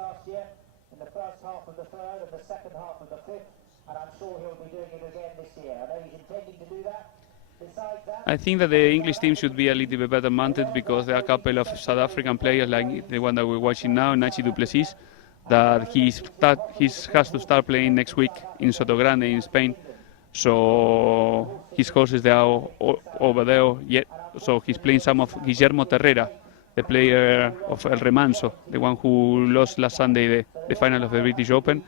last year in the first half of the third and the second half of the fifth, and I'm sure he'll be doing it again this year. I know he's intending to do that. I think that the English team should be a little bit better mounted because there are a couple of South African players like the one that we're watching now, Nachi du Plessis, that he has to start playing next week in Soto Grande in Spain. So his horses they are over there yet. So he's playing some of Guillermo Terrera, the player of El Remanso, the one who lost last Sunday the final of the British Open.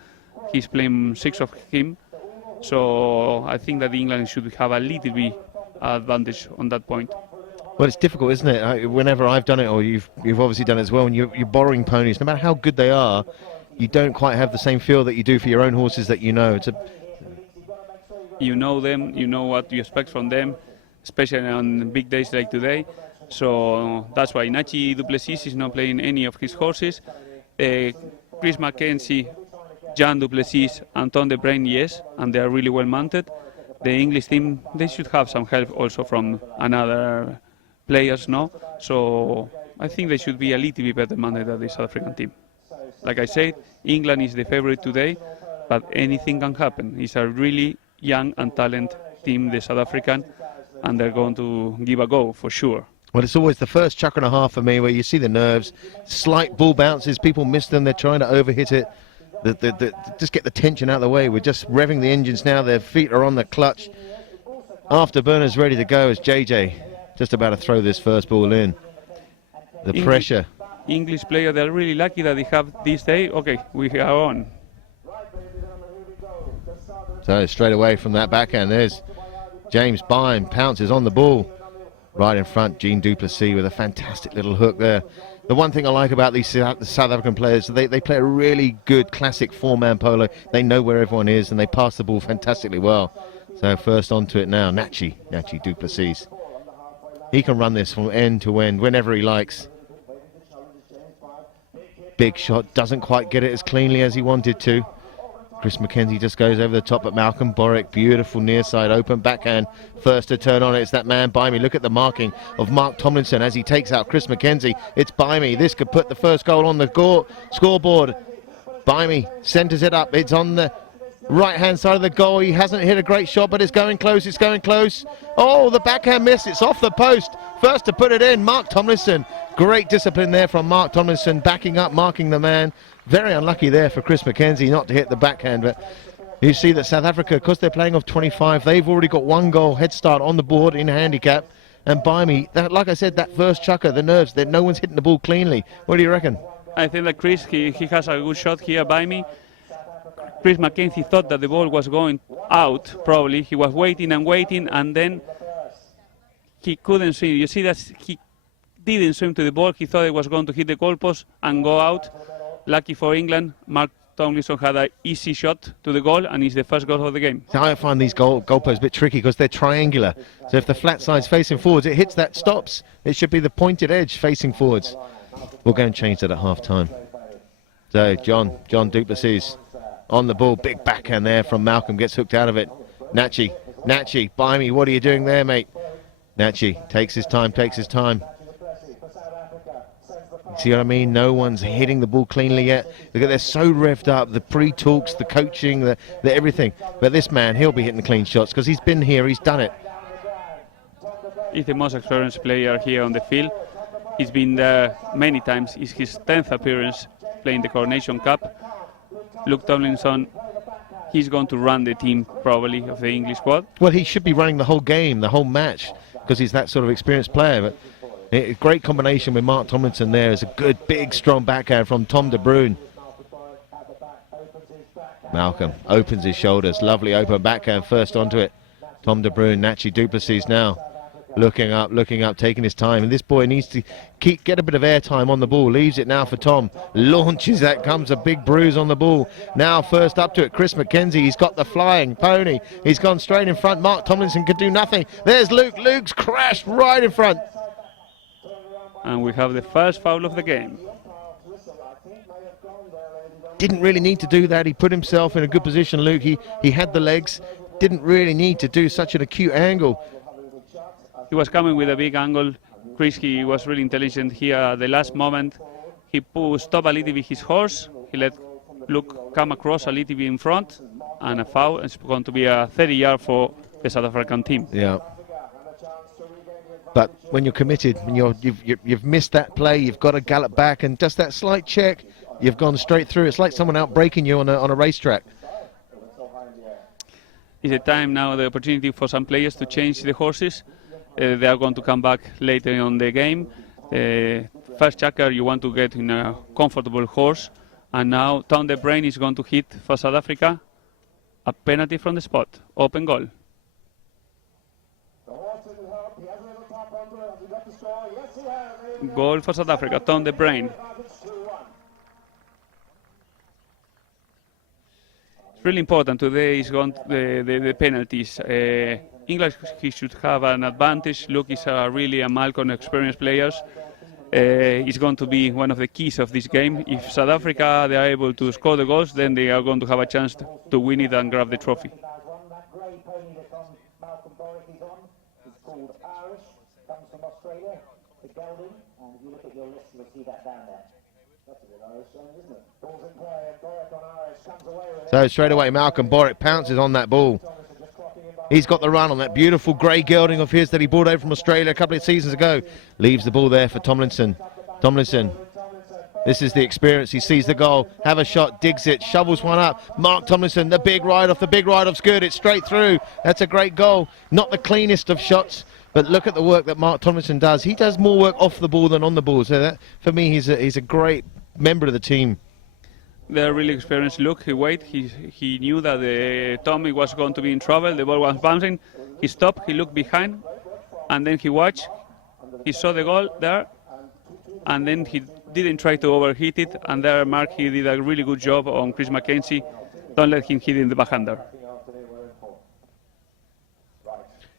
He's playing 6 of him. So I think that England should have a little bit advantage on that point. Well, it's difficult, isn't it? Whenever I've done it, or you've obviously done it as well, and you're borrowing ponies, no matter how good they are, you don't quite have the same feel that you do for your own horses that you know. You know them, you know what you expect from them, especially on big days like today. So that's why Nachi du Plessis is not playing any of his horses. Chris Mackenzie, Jan du Plessis, and Tom de Bruyn, yes, and they are really well mounted. The English team, they should have some help also from another players, no? So I think they should be a little bit better mounted than the South African team. Like I said, England is the favorite today, but anything can happen. It's a really young and talented team, the South African, and they're going to give a go for sure. Well, it's always the first chuck and a half for me where you see the nerves, slight ball bounces, people miss them, they're trying to overhit it. Just get the tension out of the way. We're just revving the engines now, their feet are on the clutch. Afterburner's ready to go as JJ just about to throw this first ball in. The pressure. English player, they're really lucky that they have this day. Okay, we are on. So straight away from that backhand, there's James Byrne, pounces on the ball. Right in front, Jean du Plessis with a fantastic little hook there. The one thing I like about these South African players, they play a really good classic four-man polo. They know where everyone is and they pass the ball fantastically well. So first onto it now, Nachi du Plessis. He can run this from end to end whenever he likes. Big shot, doesn't quite get it as cleanly as he wanted to. Chris Mackenzie just goes over the top at Malcolm Borwick. Beautiful near side open backhand. First to turn on it, it's that man by me. Look at the marking of Mark Tomlinson as he takes out Chris Mackenzie. It's by me. This could put the first goal on the scoreboard. By me centres it up. It's on the right hand side of the goal. He hasn't hit a great shot, but it's going close. It's going close. Oh, the backhand miss. It's off the post. First to put it in, Mark Tomlinson. Great discipline there from Mark Tomlinson, backing up, marking the man. Very unlucky there for Chris Mackenzie not to hit the backhand, but you see that South Africa, because they're playing off 25, they've already got 1 goal head start on the board in handicap. And by me, like I said, that first chucker, the nerves, that no one's hitting the ball cleanly. What do you reckon? I think that Chris, he has a good shot here by me. Chris Mackenzie thought that the ball was going out, probably. He was waiting, and then he couldn't swim. You see that he didn't swim to the ball. He thought it was going to hit the goalpost and go out. Lucky for England, Mark Tomlinson had an easy shot to the goal, and it's the first goal of the game. Now I find these goalposts a bit tricky because they're triangular. So if the flat side's facing forwards, it hits that, stops. It should be the pointed edge facing forwards. We'll go and change that at half-time. So John du Plessis on the ball. Big backhand there from Malcolm, gets hooked out of it. Nachi, by me, what are you doing there, mate? Nachi takes his time. See what I mean? No one's hitting the ball cleanly yet. Look at, they're so revved up, the pre-talks, the coaching, the everything. But this man, he'll be hitting clean shots because he's been here, he's done it. He's the most experienced player here on the field. He's been there many times. It's his 10th appearance playing the Coronation Cup. Luke Tomlinson, he's going to run the team probably of the English squad. Well, he should be running the whole game, the whole match, because he's that sort of experienced player. But a great combination with Mark Tomlinson there. Is a good, big, strong backhand from Tom de Bruyn. Malcolm opens his shoulders. Lovely open backhand first onto it. Tom de Bruyn, Nachi du Plessis now. Looking up, taking his time. And this boy needs to get a bit of airtime on the ball. Leaves it now for Tom. Launches that, comes a big bruise on the ball. Now first up to it, Chris Mackenzie. He's got the flying pony. He's gone straight in front. Mark Tomlinson could do nothing. There's Luke. Luke's crashed right in front. And we have the first foul of the game. Didn't really need to do that. He put himself in a good position, Luke. He had the legs. Didn't really need to do such an acute angle. He was coming with a big angle. Chris, he was really intelligent here at the last moment. He stopped a little bit his horse. He let Luke come across a little bit in front, and a foul. It's going to be a 30-yard for the South African team. Yeah. But when you're committed, when you've missed that play, you've got to gallop back, and just that slight check, you've gone straight through. It's like someone out braking you on a racetrack. It's a time now, the opportunity for some players to change the horses. They are going to come back later on the game. First checker, you want to get in a comfortable horse, and now Tom De Bruyn is going to hit for South Africa a penalty from the spot. Open goal. Goal for South Africa, Tom De Bruyn. It's really important today is going the penalties. English, he should have an advantage. Luke is really a Malcolm experienced players. It's going to be one of the keys of this game. If South Africa they are able to score the goals, then they are going to have a chance to win it and grab the trophy. So straight away, Malcolm Boric pounces on that ball. He's got the run on that beautiful grey gelding of his that he brought over from Australia a couple of seasons ago. Leaves the ball there for Tomlinson. Tomlinson, this is the experience. He sees the goal, have a shot, digs it, shovels one up. Mark Tomlinson, the big ride off. The big ride off's good. It's straight through. That's a great goal. Not the cleanest of shots, but look at the work that Mark Tomlinson does. He does more work off the ball than on the ball. So that, for me, he's a great member of the team. They're really experienced. Look, he knew that Tommy was going to be in trouble. The ball was bouncing. He stopped, he looked behind, and then he watched. He saw the goal there, and then he didn't try to overhit it. And there, Mark, he did a really good job on Chris Mackenzie. Don't let him hit in the backhander.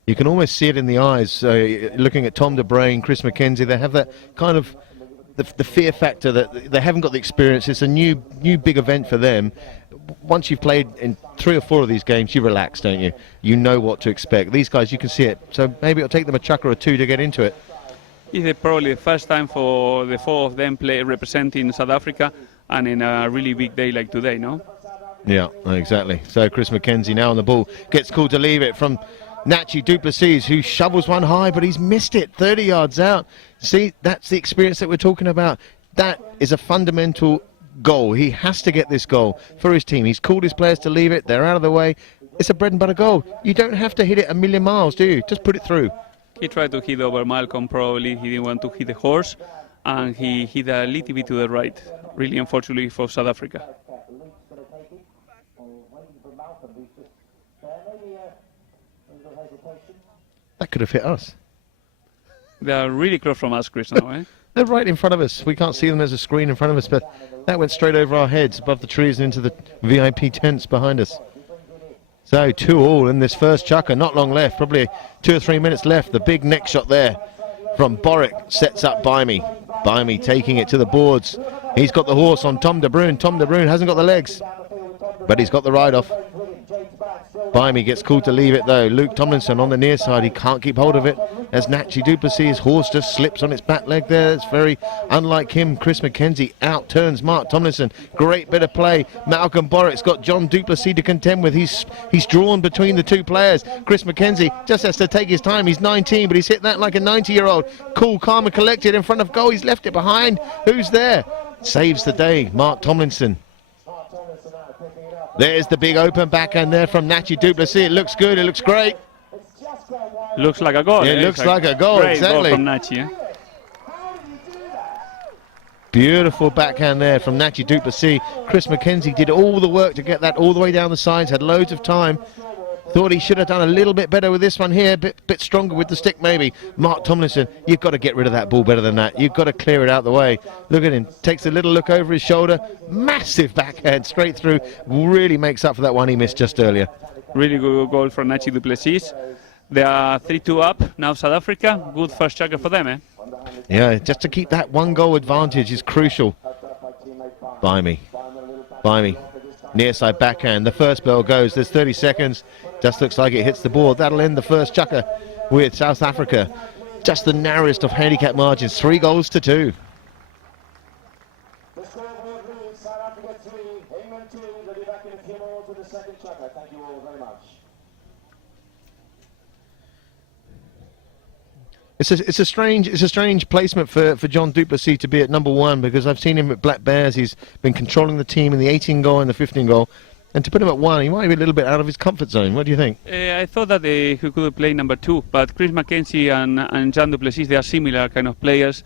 You can almost see it in the eyes, looking at Tom De Bruyn, Chris Mackenzie. They have that kind of the fear factor that they haven't got the experience. It's a new big event for them. Once you've played in 3 or 4 of these games, you relax, don't you? You know what to expect. These guys, you can see it. So maybe it'll take them a chucker or 2 to get into it. It's probably the first time for the 4 of them representing South Africa, and in a really big day like today, no? Yeah, exactly. So Chris Mackenzie now on the ball. Gets called to leave it from Nachi du Plessis, who shovels one high, but he's missed it 30 yards out. See, that's the experience that we're talking about. That is a fundamental goal. He has to get this goal for his team. He's called his players to leave it. They're out of the way. It's a bread and butter goal. You don't have to hit it a million miles, do you? Just put it through. He tried to hit over Malcolm, probably. He didn't want to hit the horse, and he hit a little bit to the right. Really unfortunately for South Africa. That could have hit us. They are really close from us, Chris, now, eh? They're right in front of us. We can't see them. There's a screen in front of us, but that went straight over our heads, above the trees and into the VIP tents behind us. So 2-2 in this first chukker. Not long left, probably 2 or 3 minutes left. The big neck shot there from Boric sets up Baimi. Baimi taking it to the boards. He's got the horse on Tom De Bruyn. Tom De Bruyn hasn't got the legs, but he's got the ride off. Baimi gets called to leave it though. Luke Tomlinson on the near side. He can't keep hold of it. As Nachi du Plessis, his horse just slips on its back leg there. It's very unlike him. Chris Mackenzie out turns Mark Tomlinson. Great bit of play. Malcolm Boric's got John du Plessis to contend with. He's drawn between the 2 players. Chris Mackenzie just has to take his time. He's 19, but he's hit that like a 90-year-old. Cool, calm and collected in front of goal. He's left it behind. Who's there? Saves the day. Mark Tomlinson. There's the big open backhand there from Nachi du Plessis. It looks good. It looks great. Looks like a goal. It looks like a goal, exactly. Goal from Nachi, eh? Beautiful backhand there from Nachi du Plessis. Chris Mackenzie did all the work to get that all the way down the sides, had loads of time. Thought he should have done a little bit better with this one here, bit stronger with the stick maybe. Mark Tomlinson, you've got to get rid of that ball better than that. You've got to clear it out the way. Look at him, takes a little look over his shoulder. Massive backhand straight through. Really makes up for that one he missed just earlier. Really good goal from Nachi du Plessis. They are 3-2 up now, South Africa. Good first checker for them, eh? Yeah, just to keep that 1 goal advantage is crucial. Baimi. Near side backhand. The first bell goes. There's 30 seconds. Just looks like it hits the board. That'll end the first chukker with South Africa. Just the narrowest of handicap margins. 3 goals to 2. Africa 3, England 2. They'll be back in a few more with the second chucker. Thank you all very much. It's a strange placement for John du Plessis to be at number 1, because I've seen him at Black Bears. He's been controlling the team in the 18 goal and the 15 goal, and to put him at 1, he might be a little bit out of his comfort zone. What do you think? I thought that he could play number 2, but Chris Mackenzie and Jean du Plessis, they are similar kind of players.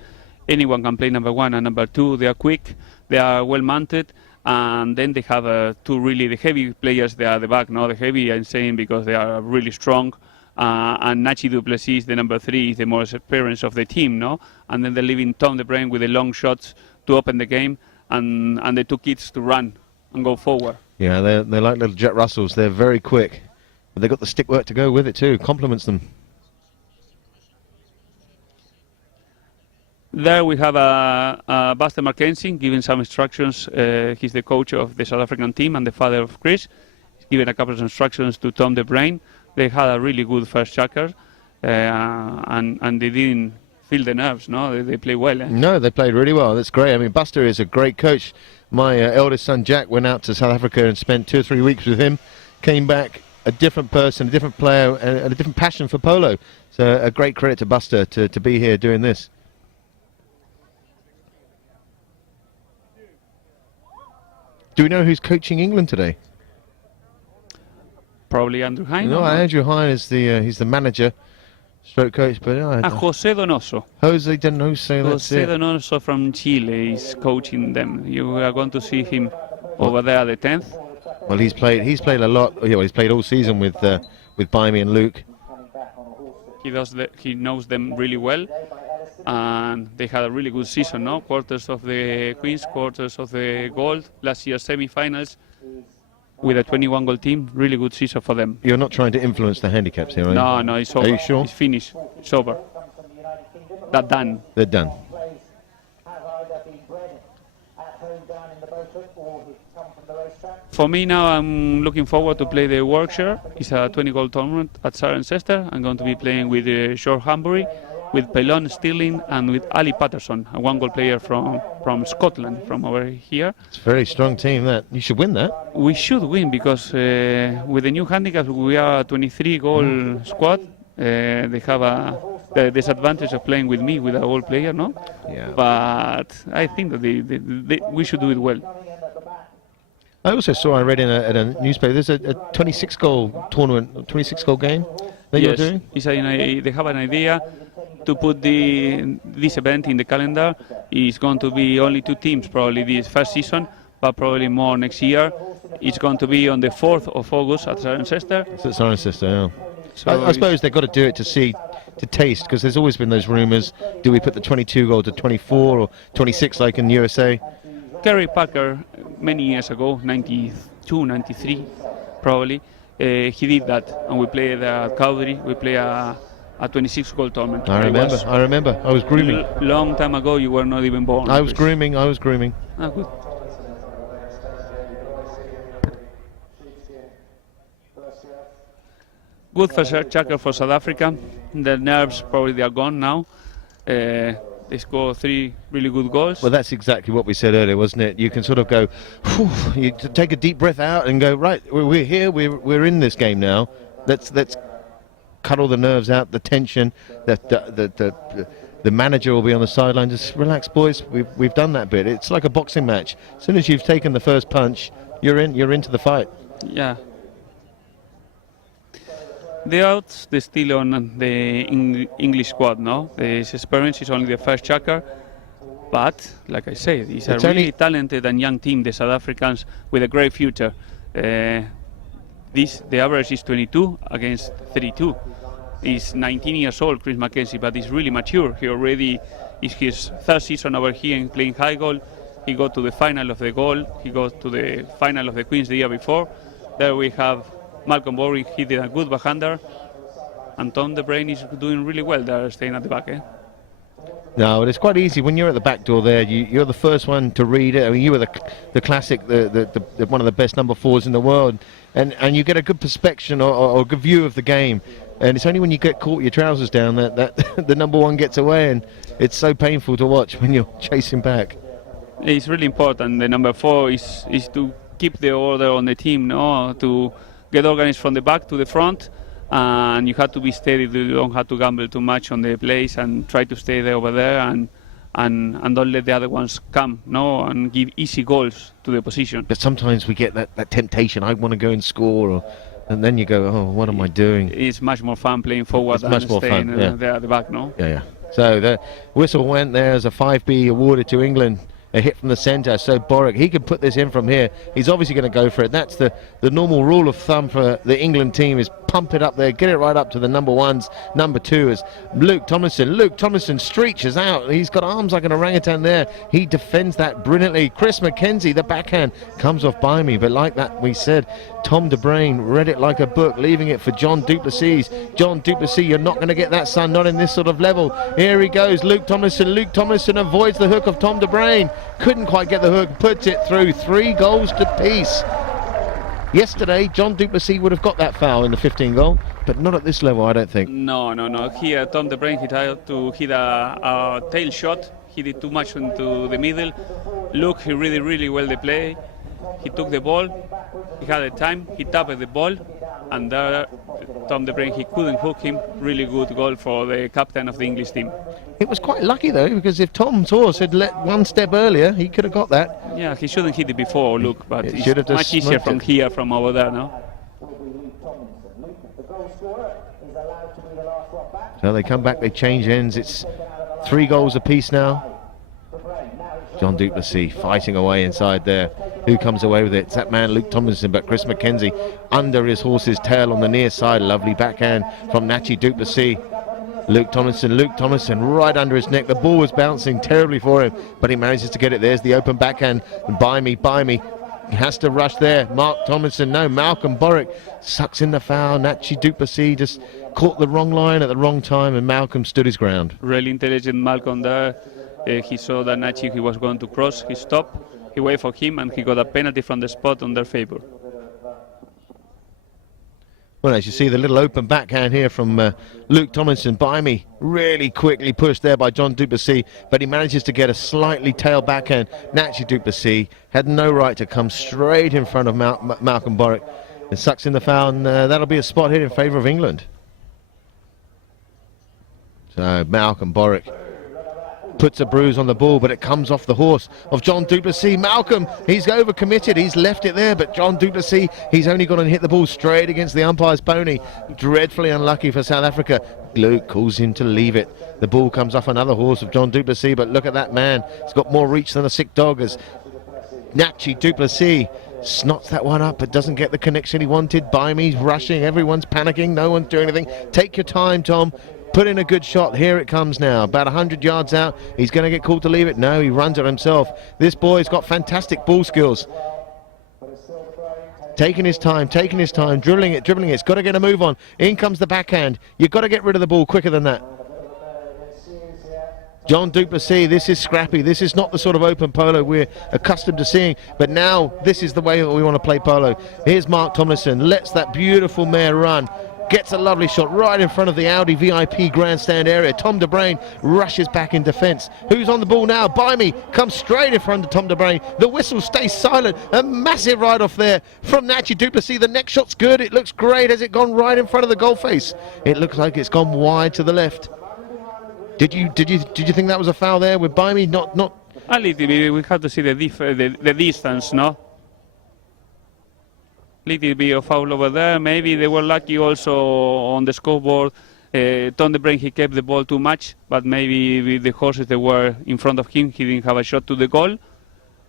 Anyone can play number 1 and number 2. They are quick, they are well mounted, and then they have two really the heavy players. They are at the back. No, the heavy I'm saying because they are really strong. And Nachi du Plessis, the number 3, is the most experienced of the team, no? And then they're leaving Tom De Bruyne with the long shots to open the game, and the two kids to run and go forward. Yeah, they're like little Jet Russells. They're very quick, but they've got the stick work to go with it too. Compliments them. There we have Buster Mackenzie giving some instructions. He's the coach of the South African team and the father of Chris. He's giving a couple of instructions to Tom De Bruyne. They had a really good first chucker, and they didn't feel the nerves. No, they played well. No, they played really well. That's great. I mean, Buster is a great coach. My eldest son Jack went out to South Africa and spent 2 or 3 weeks with him. Came back a different person, a different player, and a different passion for polo. So a great credit to Buster to be here doing this. Do we know who's coaching England today? Probably Andrew Hine. No, Andrew Hine is he's the manager, stroke coach. But José Donoso. Jose Donoso. That's José it. Donoso from Chile is coaching them. You are going to see him over there the 10th. Well, he's played a lot. Yeah, well, he's played all season with Baimi and Luke. He knows them really well, and they had a really good season. No, quarters of the Queens, quarters of the Gold. Last year semi-finals. With a 21-goal team, really good season for them. You're not trying to influence the handicaps here, are you? No, it's over. Are you sure? It's finished. It's over. That's done. They're done. For me now, I'm looking forward to play the Yorkshire. It's a 20-goal tournament at Cirencester. I'm going to be playing with Shore Hambury, with Pelon Stirling, and with Ali Patterson, a 1-goal player from Scotland, from over here. It's a very strong team, that. You should win that. We should win, because with the new handicaps, we are a 23-goal squad. They have the disadvantage of playing with me, with a goal player, no? Yeah. But I think that we should do it well. I also saw, I read in a newspaper, there's a 26-goal tournament, 26-goal game that you're doing? Yes, they have an idea to put this event in the calendar. It's going to be only 2 teams probably this first season, but probably more next year. It's going to be on the 4th of August at Cirencester. It's at Cirencester, yeah. So I suppose they've got to do it to taste, because there's always been those rumours. Do we put the 22 goal to 24 or 26 like in the USA? Kerry Packer, many years ago, 92, 93 probably, he did that, and we played at Cowdery. We played a 26-goal tournament. I remember. I was grooming. Long time ago, you were not even born. I was grooming. Ah, good. Good first chucker for South Africa. The nerves probably they are gone now. They scored 3 really good goals. Well, that's exactly what we said earlier, wasn't it? You can sort of go, whew, you take a deep breath out and go, right, we're here, we're in this game now. Let's cut all the nerves out, the tension. The manager will be on the sideline. Just relax, boys. We've done that bit. It's like a boxing match. As soon as you've taken the first punch, you're into the fight. Yeah. The odds, they're still on the English squad, no? His experience is only the first chucker. But, like I said, it's a really talented and young team, the South Africans, with a great future. The average is 22 against 32. He's 19 years old, Chris Mackenzie, but he's really mature. He already is his 3rd season over here in playing high goal. He got to the final of the goal. He got to the final of the Queens the year before. There we have Malcolm Borwick. He did a good backhander. And Tom De Bruyne is doing really well there, staying at the back. No, it's quite easy when you're at the back door there. You're the first one to read it. I mean, you were the classic, the one of the best number 4s in the world, and you get a good perspective or a good view of the game. And it's only when you get caught with your trousers down that the number 1 gets away, and it's so painful to watch when you're chasing back. It's really important. The number 4 is to keep the order on the team, no? To get organized from the back to the front, and you have to be steady. You don't have to gamble too much on the place and try to stay there over there and don't let the other ones come, no, and give easy goals to the position. But sometimes we get that temptation. I want to go and score, and then you go, oh, what am I doing? It's much more fun playing forward It's than much more staying fun, yeah. there at the back, no? Yeah. So the whistle went there as a 5B awarded to England. A hit from the centre, so Boric, he can put this in from here. He's obviously going to go for it. That's the normal rule of thumb for the England team, is pump it up there, get it right up to the number 1s. Number 2 is Luke Tomlinson. Luke Tomlinson streaches out. He's got arms like an orangutan there. He defends that brilliantly. Chris McKenzie, the backhand, comes off by me, but like that we said, Tom De Bruyne read it like a book, leaving it for John Duplessis. John Duplessis, you're not going to get that, son, not in this sort of level. Here he goes, Luke Tomlinson. Luke Tomlinson avoids the hook of Tom De Bruyne. Couldn't quite get the hook, puts it through. 3 goals to piece. Yesterday, John Duplessis would have got that foul in the 15 goal, but not at this level, I don't think. No. Here, Tom De Bruyne, he tried to hit a tail shot. He did too much into the middle. Look, he really well the play. He took the ball, he had the time, he tapped the ball, and there, Tom De Bruyne, he couldn't hook him. Really good goal for the captain of the English team. It was quite lucky though, because if Tom's horse had let one step earlier, he could have got that. Yeah, he shouldn't hit it before, look, but It should have it's just much easier from smoked it. here, from over there, no? So they come back, they change ends. It's 3 goals apiece now. John Duplessis fighting away inside there. Who comes away with it? It's that man Luke Tomlinson, but Chris McKenzie under his horse's tail on the near side. Lovely backhand from Nachi Duplessis. Luke Tomlinson right under his neck. The ball was bouncing terribly for him, but he manages to get it. There's the open backhand. By me. He has to rush there. Mark Tomlinson, no. Malcolm Boric sucks in the foul. Nachi Duplessis just caught the wrong line at the wrong time, and Malcolm stood his ground. Really intelligent Malcolm there. He saw that Nachi, he was going to cross. He stopped. He waited for him, and he got a penalty from the spot on their favor. Well, as you see, the little open backhand here from Luke Tomlinson. By me, really quickly pushed there by John Duplessis, but he manages to get a slightly tail backhand. Nachi Duplessis had no right to come straight in front of Malcolm Boric. It sucks in the foul, and that'll be a spot hit in favour of England. So Malcolm Boric puts a bruise on the ball, but it comes off the horse of John Duplessis. Malcolm, he's overcommitted. He's left it there, but John Duplessis, he's only gone and hit the ball straight against the umpire's pony. Dreadfully unlucky for South Africa. Luke calls him to leave it. The ball comes off another horse of John Duplessis, but look at that man. He's got more reach than a sick dog as Nachi Duplessis snots that one up, but doesn't get the connection he wanted. By me's rushing. Everyone's panicking. No one's doing anything. Take your time, Tom. Put in a good shot. Here it comes now. About 100 yards out. He's going to get called to leave it. No, he runs it himself. This boy's got fantastic ball skills. Taking his time, dribbling it. It's got to get a move on. In comes the backhand. You've got to get rid of the ball quicker than that. John Duplessis, this is scrappy. This is not the sort of open polo we're accustomed to seeing. But now, this is the way that we want to play polo. Here's Mark Tomlinson. Lets that beautiful mare run. Gets a lovely shot right in front of the Audi VIP grandstand area. Tom De Bruyne rushes back in defence. Who's on the ball now? By me comes straight in front of Tom De Bruyne. The whistle stays silent. A massive ride off there from Nachi Duplessis. The next shot's good. It looks great. Has it gone right in front of the goal face? It looks like it's gone wide to the left. Did you think that was a foul there with By me? Not. A little bit. We have to see the distance, no? Little bit of foul over there. Maybe they were lucky also on the scoreboard. Tom De Bruyne, he kept the ball too much, but maybe with the horses that were in front of him, he didn't have a shot to the goal.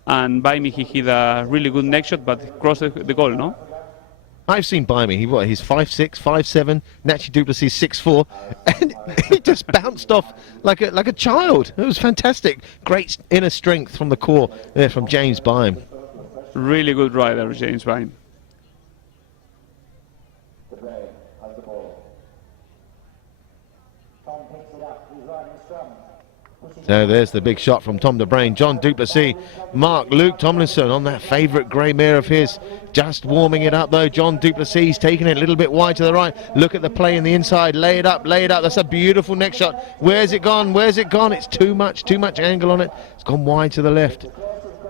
And by me, he hit a really good neck shot, but crossed the goal, no? I've seen By me. He's 5'6", 5'7". Nachi Duplessis 6'4", and he just bounced off like a child. It was fantastic. Great inner strength from the core there from James Byam. Really good rider, James Byam. So there's the big shot from Tom De Bruyne. John Duplessis, Luke Tomlinson on that favourite grey mare of his. Just warming it up though. John Duplessis taking it a little bit wide to the right. Look at the play in the inside. Lay it up. That's a beautiful neck shot. Where's it gone? It's too much angle on it. It's gone wide to the left.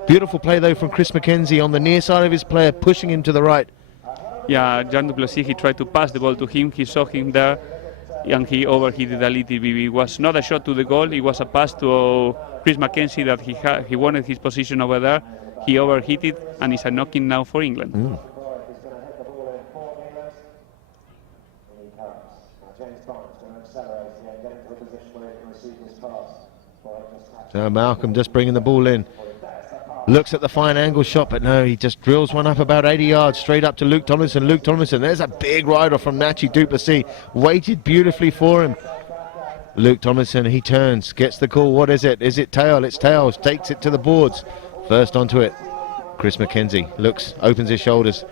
Beautiful play though from Chris McKenzie on the near side of his player, pushing him to the right. Yeah, Jean Duplessis, he tried to pass the ball to him. He saw him there, and he overheated a little bit. It was not a shot to the goal. It was a pass to Chris McKenzie that he wanted his position over there. He overheated, and it's a knocking now for England. So Malcolm just bringing the ball in. Looks at the fine angle shot, but no, he just drills one up about 80 yards straight up to Luke Tomlinson. Luke Tomlinson, there's a big ride-off from Nachi Duplessis. Waited beautifully for him. Luke Tomlinson, he turns, gets the call. What is it? Is it tail? It's tails. Takes it to the boards. First onto it. Chris McKenzie looks, opens his shoulders.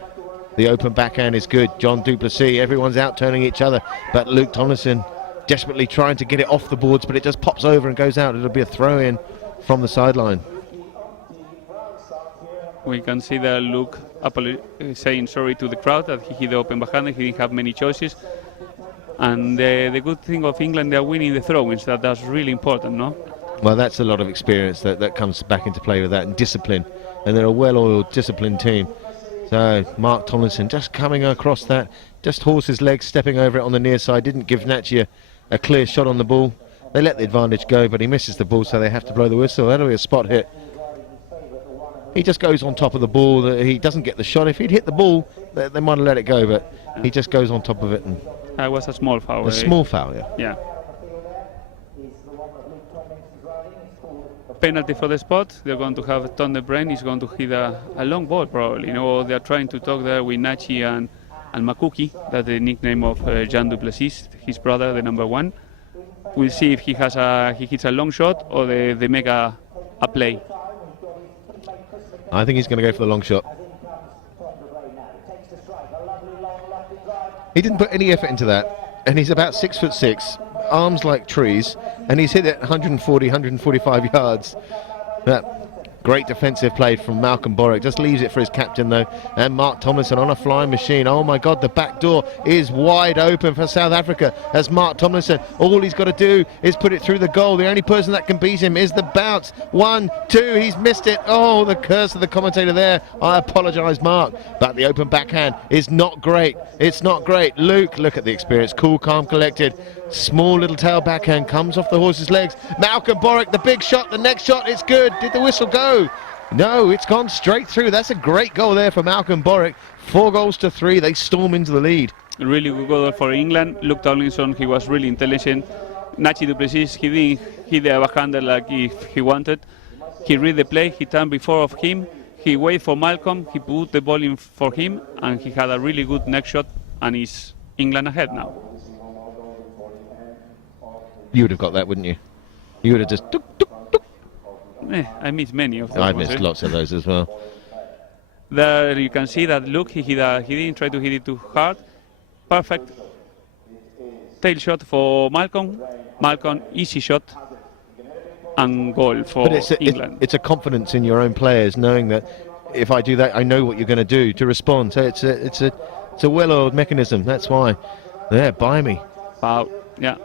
The open backhand is good. John Duplessis, everyone's out turning each other. But Luke Tomlinson desperately trying to get it off the boards, but it just pops over and goes out. It'll be a throw-in from the sideline. We can see that Luke saying sorry to the crowd that he hit the open backhand. He didn't have many choices. And the good thing of England, they're winning the throw-ins. That's really important, no? Well, that's a lot of experience that comes back into play with that, and discipline. And they're a well-oiled, disciplined team. So Mark Tomlinson just coming across that, just horse's legs, stepping over it on the near side. Didn't give Nachi a clear shot on the ball. They let the advantage go, but he misses the ball, so they have to blow the whistle. That'll be a spot hit. He just goes on top of the ball. He doesn't get the shot. If he'd hit the ball, they might have let it go, but he just goes on top of it. And it was a small foul. A small foul, yeah. Yeah. Penalty for the spot. They're going to have Tom De Bruyne. He's going to hit a long ball, probably. You know, they're trying to talk there with Nachi and Makuki. That's the nickname of Jean Duplessis, his brother, the number 1. We'll see if he hits a long shot or they make a play. I think he's going to go for the long shot. He didn't put any effort into that, and he's about 6'6", arms like trees, and he's hit it 140, 145 yards. That great defensive play from Malcolm Borwick, just leaves it for his captain though, and Mark Tomlinson on a flying machine. Oh my God, the back door is wide open for South Africa as Mark Tomlinson, all he's got to do is put it through the goal. The only person that can beat him is the bounce. 1, 2, he's missed it. Oh, the curse of the commentator there. I apologise, Mark, but the open backhand is not great. It's not great. Luke, look at the experience, cool, calm, collected. Small little tail backhand comes off the horse's legs. Malcolm Borwick, the big shot, the next shot, it's good. Did the whistle go? No, it's gone straight through. That's a great goal there for Malcolm Borwick. 4 goals to 3, they storm into the lead. Really good goal for England. Luke Tomlinson, he was really intelligent. Nachi Duplessis, he didn't hit the backhander like if he wanted. He read the play, he turned before of him, he waited for Malcolm, he put the ball in for him, and he had a really good next shot, and it's England ahead now. You would have got that, wouldn't you? You would have just... I missed many of them. I missed lots of those as well. There you can see that Luke, he didn't try to hit it too hard. Perfect tail shot for Malcolm. Malcolm, easy shot. And goal for England. It's a confidence in your own players, knowing that if I do that, I know what you're going to do to respond. So it's a well-oiled mechanism. That's why. There, buy me. Wow, yeah.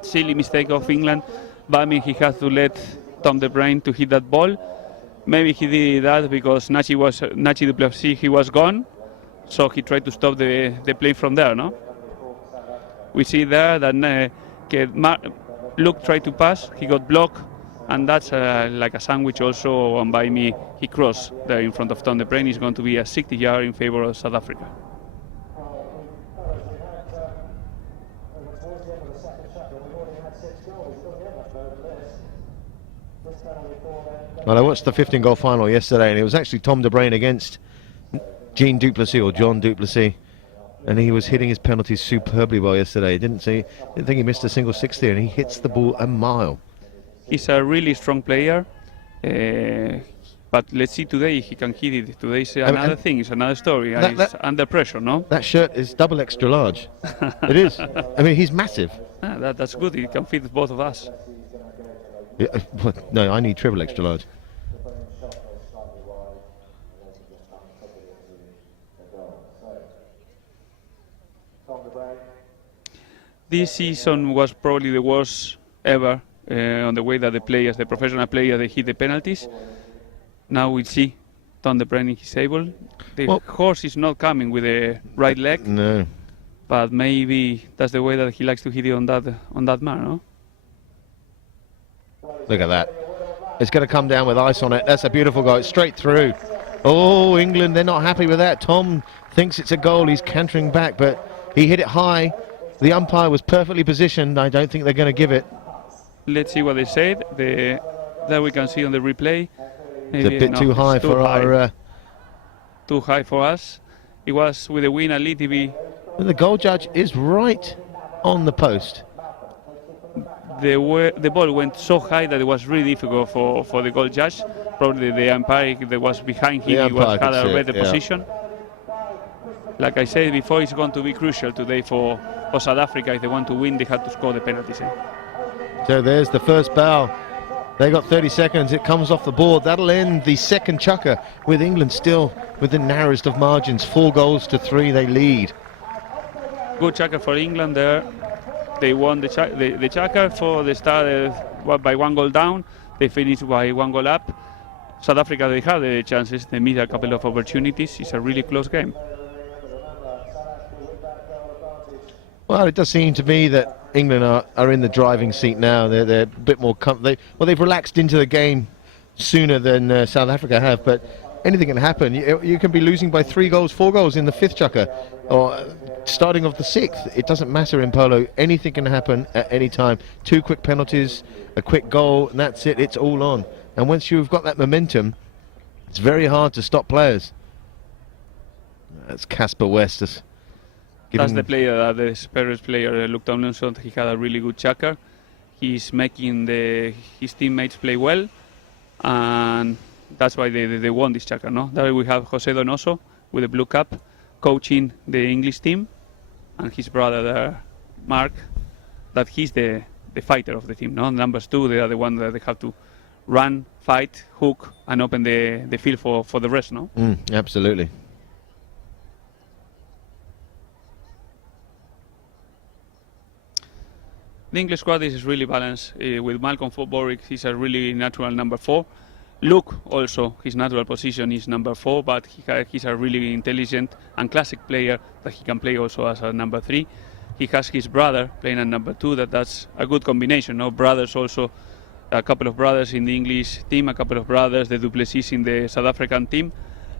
Silly mistake of England. But I mean, he has to let Tom De Bruyne to hit that ball. Maybe he did that because Nachi Duplessis, he was gone, so he tried to stop the play from there, no? We see there that Luke tried to pass, he got blocked, and that's like a sandwich also on by me. He crossed there in front of Tom De Bruyne. It's going to be a 60-yard in favor of South Africa. Well, I watched the 15-goal final yesterday, and it was actually Tom De Bruyne against Jean Duplessis, or John Duplessis, and he was hitting his penalties superbly well yesterday. Didn't think he missed a single 60, and he hits the ball a mile. He's a really strong player, but let's see today if he can hit it. Today's another thing, it's another story, and it's under pressure, no? That shirt is double extra large. It is. I mean, he's massive. That's good, he can fit both of us. Yeah, no, I need triple extra large. This season was probably the worst ever on the way that the professional players, they hit the penalties. Now we see Tom de Brenning is able. The horse is not coming with the right leg. No. But maybe that's the way that he likes to hit it on that man, no? Look at that. It's going to come down with ice on it. That's a beautiful goal. It's straight through. Oh, England, they're not happy with that. Tom thinks it's a goal. He's cantering back, but he hit it high. The umpire was perfectly positioned. I don't think they're going to give it. Let's see what they said. There we can see on the replay. Maybe it's a bit too high for our... Too high for us. It was with the win a little bit. The goal judge is right on the post. The ball went so high that it was really difficult for the goal judge. Probably the umpire that was behind him had a better position. Like I said before, it's going to be crucial today for South Africa. If they want to win, they have to score the penalties. So there's the first bow. They got 30 seconds. It comes off the board. That'll end the second chukker, with England still with the narrowest of margins. 4-3 they lead. Good chukker for England there. They won the chukker for the start by 1 goal down. They finished by 1 goal up. South Africa, they had the chances. They missed a couple of opportunities. It's a really close game. Well, it does seem to me that England are in the driving seat now. They're a bit more they've relaxed into the game sooner than South Africa have, but anything can happen. You can be losing by 3 goals, 4 goals in the 5th chukker, or starting off the 6th. It doesn't matter in polo. Anything can happen at any time. 2 quick penalties, a quick goal, and that's it. It's all on. And once you've got that momentum, it's very hard to stop players. That's Casper West. That's the player, the Spurs player, Luke Tomlinson. He had a really good chukker. He's making his teammates play well, and that's why they won this chukker. No, there we have Jose Donoso with the blue cap, coaching the English team, and his brother there, Mark, that he's the fighter of the team. No, numbers 2, they are the one that they have to run, fight, hook, and open the field for the rest. No, absolutely. The English squad is really balanced with Malcolm Boric. He's a really natural number 4. Luke also, his natural position is number 4, but he's a really intelligent and classic player that he can play also as a number 3. He has his brother playing at number 2. That's a good combination. No, brothers also, a couple of brothers in the English team, a couple of brothers, the Duplessis in the South African team,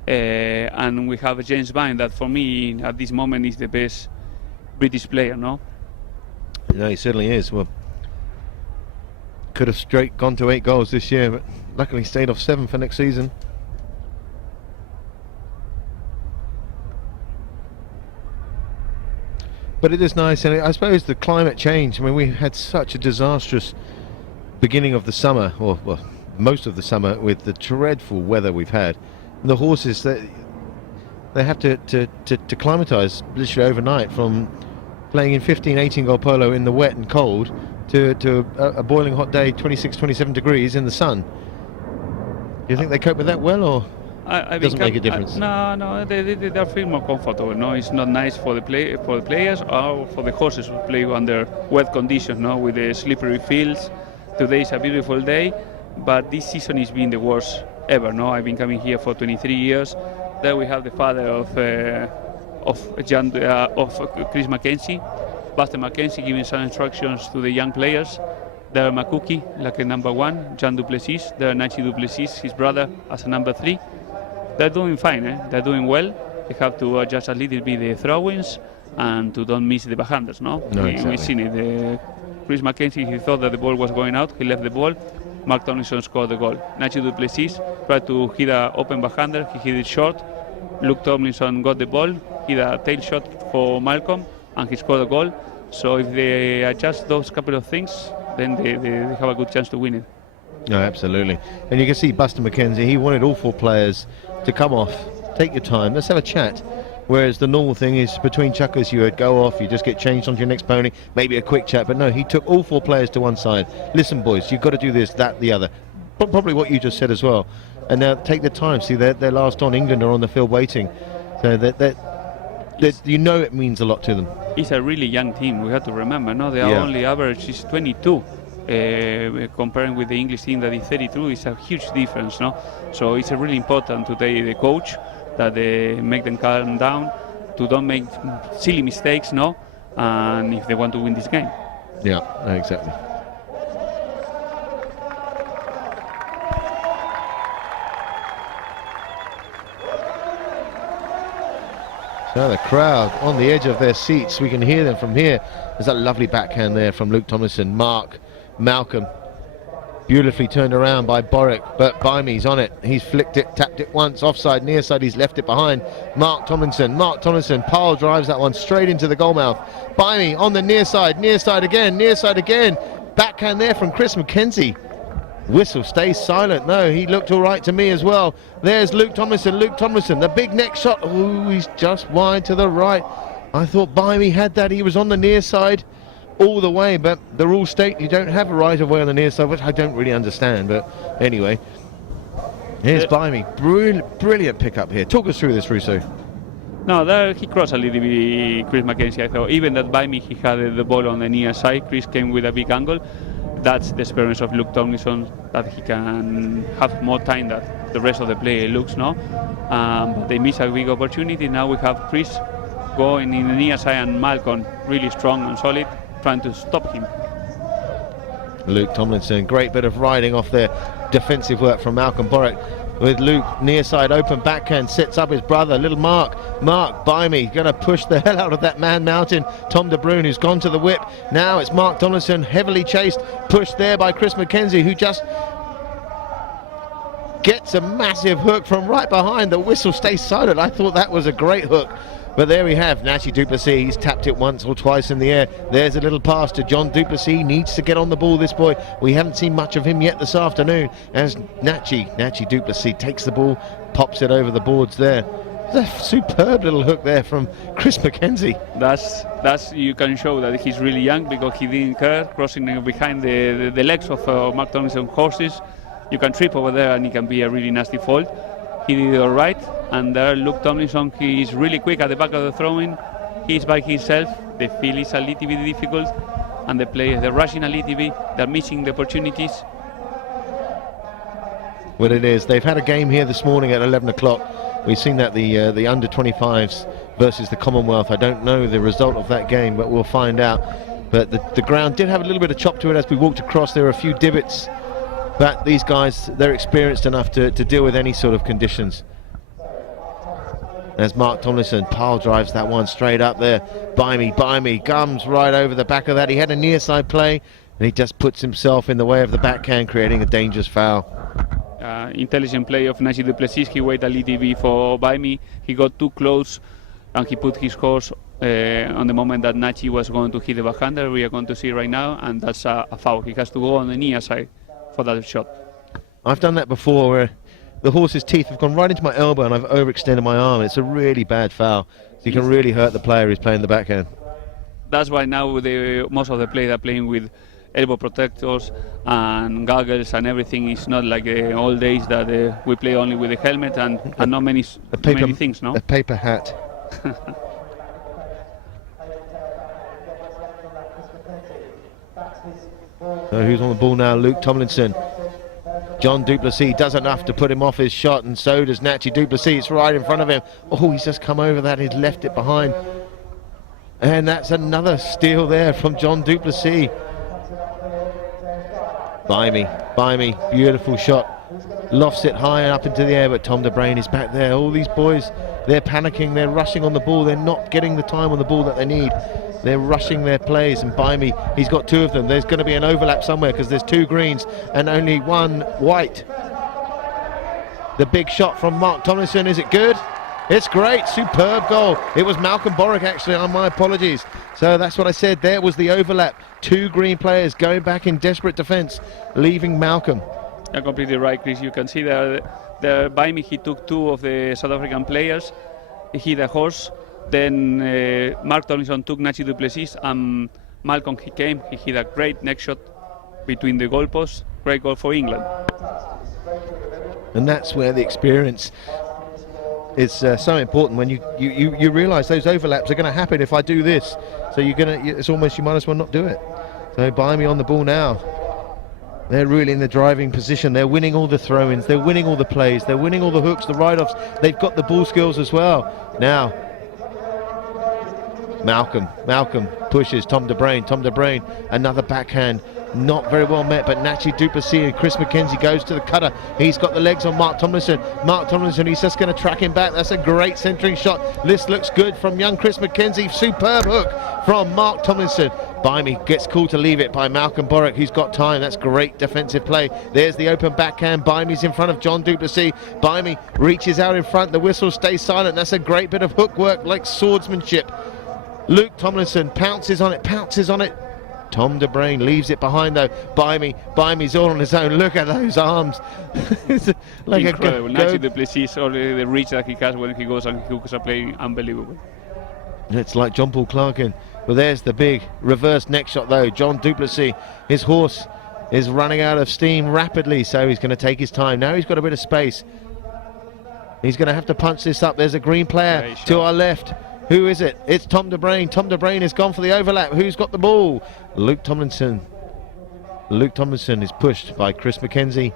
and we have James Vine that for me at this moment is the best British player. No. No, he certainly is. Well, could have straight gone to 8 goals this year, but luckily stayed off 7 for next season. But it is nice, and I suppose the climate change. I mean, we had such a disastrous beginning of the summer, or well, most of the summer, with the dreadful weather we've had. And the horses, they have to climatise literally overnight from playing in 15, 18 goal polo in the wet and cold to a boiling hot day, 26, 27 degrees in the sun. Do you think they cope with that well, or it doesn't make a difference? No, they feel more comfortable. No, it's not nice for the players or for the horses who play under wet conditions. No, with the slippery fields. Today is a beautiful day, but this season is been the worst ever. No, I've been coming here for 23 years. There we have the father of Chris Mackenzie, Buster Mackenzie, giving some instructions to the young players. There Makuki, like a number 1, Jean Duplessis. There Nachi Duplessis, his brother, as a number 3. They're doing fine. They're doing well. They have to adjust a little bit the throw-ins and to don't miss the backhanders. No, exactly. We've seen it. Chris Mackenzie, he thought that the ball was going out. He left the ball. Mark Tomlinson scored the goal. Nachi Duplessis tried to hit an open backhander. He hit it short. Luke Tomlinson got the ball, hit a tail shot for Malcolm, and he scored a goal. So if they adjust those couple of things, then they have a good chance to win it. No, absolutely. And you can see Buster Mackenzie, he wanted all 4 players to come off, take your time, let's have a chat. Whereas the normal thing is between chuckers you would go off, you just get changed onto your next pony, maybe a quick chat. But no, he took all 4 players to one side. Listen, boys, you've got to do this, that, the other. Probably what you just said as well. And now take the time. See, they're last on. England are on the field waiting. So that you know it means a lot to them. It's a really young team. We have to remember, no? Their only average is 22 comparing with the English team that is 32, is a huge difference, no? So it's really important today the coach that make them calm down, to don't make silly mistakes, no? And if they want to win this game. Yeah, exactly. So the crowd on the edge of their seats, we can hear them from here. There's that lovely backhand there from Luke Tomlinson. Malcolm, beautifully turned around by Boric, but Bimey's on it. He's flicked it, tapped it once, offside, near side, he's left it behind. Mark Tomlinson, pile drives that one straight into the goal mouth. Bimey on the near side again. Backhand there from Chris McKenzie. Whistle stays silent. No, he looked all right to me as well. There's Luke Tomlinson, the big neck shot. Oh, he's just wide to the right. I thought Bimey had that. He was on the near side all the way, but the rules state you don't have a right of way on the near side, which I don't really understand. But anyway, here's Bimey. Brilliant pick up here. Talk us through this, Russo. No, there he crossed a little bit, Chris McKenzie. I thought even that Bimey, he had the ball on the near side. Chris came with a big angle. That's the experience of Luke Tomlinson, that he can have more time that the rest of the play looks, no? But they miss a big opportunity. Now we have Chris going in the near side and Malcolm really strong and solid, trying to stop him. Luke Tomlinson, great bit of riding off their defensive work from Malcolm Boric. With Luke near side open backhand, sets up his brother, little Mark Bimey, going to push the hell out of that man Mountain, Tom De Bruyne, who's gone to the whip. Now it's Mark Tomlinson, heavily chased, pushed there by Chris McKenzie, who just gets a massive hook from right behind. The whistle stays silent. I thought that was a great hook. But there we have Nachi Du Plessis. He's tapped it once or twice in the air. There's a little pass to John Du Plessis. Needs to get on the ball, this boy. We haven't seen much of him yet this afternoon. As Nachi Du Plessis takes the ball, pops it over the boards there. There's a superb little hook there from Chris McKenzie. That's you can show that he's really young, because he didn't care crossing behind the legs of Mark Tomlinson horses. You can trip over there and it can be a really nasty fault. He did it all right, and there Luke Tomlinson, he is really quick at the back of the throwing. He's by himself. The field is a little bit difficult, and the players, they're rushing a little bit, they're missing the opportunities. Well, it is. They've had a game here this morning at 11 o'clock. We've seen that the under 25s versus the Commonwealth. I don't know the result of that game, but we'll find out. But the ground did have a little bit of chop to it as we walked across. There were a few divots. But these guys, they're experienced enough to deal with any sort of conditions. As Mark Tomlinson pile drives that one straight up there. Bimey comes right over the back of that. He had a near side play, and he just puts himself in the way of the backhand, creating a dangerous foul. Intelligent play of Nachi Du Plessis. He waited a little bit for Bimey. He got too close, and he put his horse on the moment that Nachi was going to hit the backhander. We are going to see right now, and that's a foul. He has to go on the near side for that shot. I've done that before, where the horse's teeth have gone right into my elbow and I've overextended my arm. It's a really bad foul. So you can really hurt the player who's playing the backhand. That's why now most of the players are playing with elbow protectors and goggles and everything. It's not like the old days that we play only with a helmet and not many things, no? A paper hat. So who's on the ball now? Luke Tomlinson. John Du Plessis does enough to put him off his shot, and so does Nachi Du Plessis. It's right in front of him. Oh, he's just come over that. He's left it behind. And that's another steal there from John Du Plessis. Bimey, beautiful shot. Lofts it high and up into the air, but Tom De Bruyne is back there. All these boys, they're panicking. They're rushing on the ball. They're not getting the time on the ball that they need. They're rushing their plays, and Bimey, he's got two of them. There's going to be an overlap somewhere because there's two greens and only one white. The big shot from Mark Tomlinson, is it good? It's great, superb goal. It was Malcolm Boric actually, my apologies. So that's what I said, there was the overlap. Two green players going back in desperate defence, leaving Malcolm. You're completely right, Chris. You can see the Bimey, he took two of the South African players. He hit a horse. Then Mark Tomlinson took Nachi Du Plessis, and Malcolm, he came, he hit a great neck shot between the goalposts. Great goal for England. And that's where the experience is so important, when you realise those overlaps are going to happen if I do this. So it's almost, you might as well not do it. So Bimey on the ball now. They're really in the driving position. They're winning all the throw-ins. They're winning all the plays. They're winning all the hooks, the ride-offs. They've got the ball skills as well. Now, Malcolm pushes Tom De Bruyne, another backhand. Not very well met, but Nachi Duplessis and Chris McKenzie goes to the cutter. He's got the legs on Mark Tomlinson. He's just going to track him back. That's a great centering shot. This looks good from young Chris McKenzie. Superb hook from Mark Tomlinson. Bimey gets called to leave it by Malcolm Boric, who's got time. That's great defensive play. There's the open backhand. Bimey's in front of John Duplessis. Bimey reaches out in front. The whistle stays silent. That's a great bit of hook work, like swordsmanship. Luke Tomlinson pounces on it. Tom De Bruyne leaves it behind though. Bimey's all on his own. Look at those arms. Like incredible. Nachi Duplessis, already the reach that he has when he goes and he hooks a play, unbelievable. It's like John Paul Clarkin. Well, there's the big reverse neck shot though. John Duplessis, his horse is running out of steam rapidly, so he's going to take his time. Now he's got a bit of space. He's going to have to punch this up. There's a green player to our left. Who is it? It's Tom De Bruyne. Tom De Bruyne has gone for the overlap. Who's got the ball? Luke Tomlinson. Luke Tomlinson is pushed by Chris McKenzie.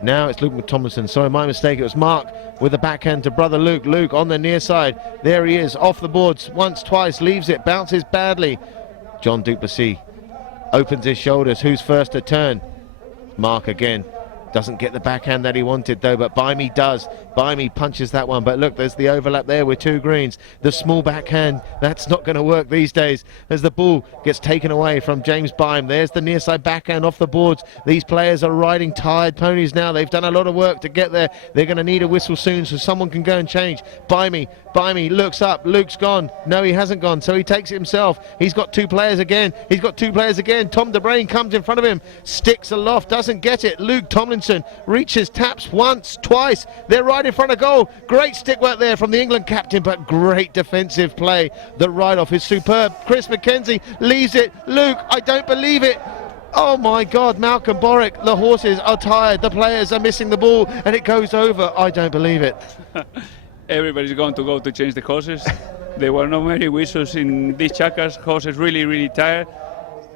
Now it's Luke Tomlinson. Sorry, my mistake. It was Mark with the backhand to brother Luke. Luke on the near side. There he is, off the boards. Once, twice, leaves it, bounces badly. John Duplessis opens his shoulders. Who's first to turn? Mark again. Doesn't get the backhand that he wanted though, but Bimey does. Bimey punches that one, but look, there's the overlap there with two greens. The small backhand, that's not going to work these days as the ball gets taken away from James Bime. There's the near side backhand off the boards. These players are riding tired ponies now. They've done a lot of work to get there. They're going to need a whistle soon so someone can go and change. Bimey looks up. Luke's gone. No, he hasn't gone, so he takes it himself. He's got two players again. Tom De Bruyne comes in front of him, sticks aloft, doesn't get it. Luke Tomlinson reaches, taps once, twice. They're right in front of goal. Great stick work there from the England captain, but great defensive play. The ride-off is superb. Chris McKenzie leaves it. Luke, I don't believe it. Oh my God, Malcolm Boric. The horses are tired. The players are missing the ball, and it goes over. I don't believe it. Everybody's going to go to change the horses. There were not many whistles in these checkers. Horses really tired.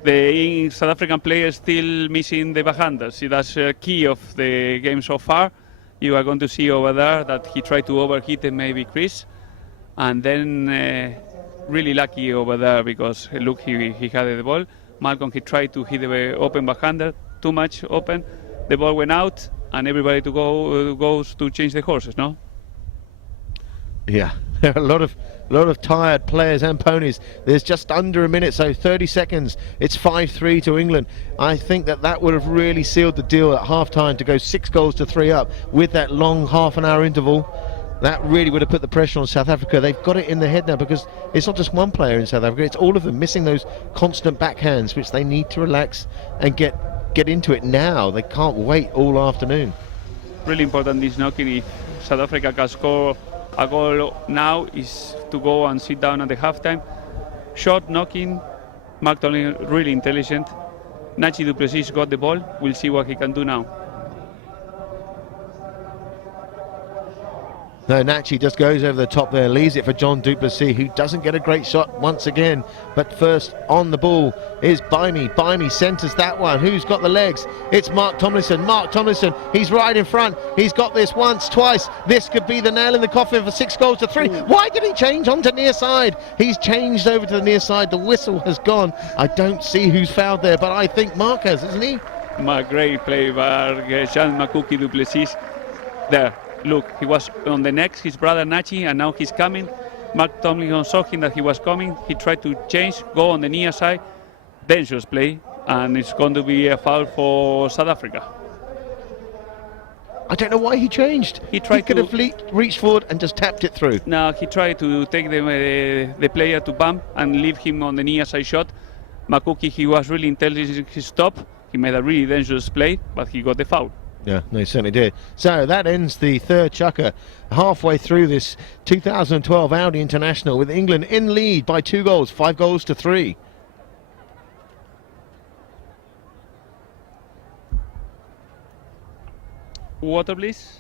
The South African players still missing the backhanders. See, that's key of the game so far. You are going to see over there that he tried to overhit maybe Chris, and then really lucky over there because look, he had the ball. Malcolm, he tried to hit the open backhander, too much open. The ball went out, and everybody goes to change the horses. No. Yeah, there are a lot of tired players and ponies. There's just under a minute, so 30 seconds. It's 5-3 to England. I think that would have really sealed the deal at half-time to go 6-3 up with that long half-an-hour interval. That really would have put the pressure on South Africa. They've got it in their head now because it's not just one player in South Africa, it's all of them missing those constant backhands, which they need to relax and get into it now. They can't wait all afternoon. Really important this knocking. If South Africa can score a goal now is to go and sit down at the halftime. Short knocking, Mark Tomlinson really intelligent. Nachi Duplessis got the ball. We'll see what he can do now. No, Nachi just goes over the top there, leaves it for John Duplessis, who doesn't get a great shot once again. But first on the ball is Bimey. Bimey centres that one. Who's got the legs? It's Mark Tomlinson. Mark Tomlinson, he's right in front. He's got this once, twice. This could be the nail in the coffin for 6-3. Why did he change onto near side? He's changed over to the near side. The whistle has gone. I don't see who's fouled there, but I think Mark has, isn't he? Great play by Jean Makuki Duplessis. There. Look, he was on the next, his brother Nachi, and now he's coming. Mark Tomlinson saw him that he was coming. He tried to change, go on the near side. Dangerous play, and it's going to be a foul for South Africa. I don't know why he changed. He could have reached forward and just tapped it through. No, he tried to take the player to bump and leave him on the near side shot. Makuki, he was really intelligent in his stop. He made a really dangerous play, but he got the foul. Yeah, no, he certainly did. So that ends the third chukker. Halfway through this 2012 Audi International with England in lead by 2 goals, 5-3. Water, please.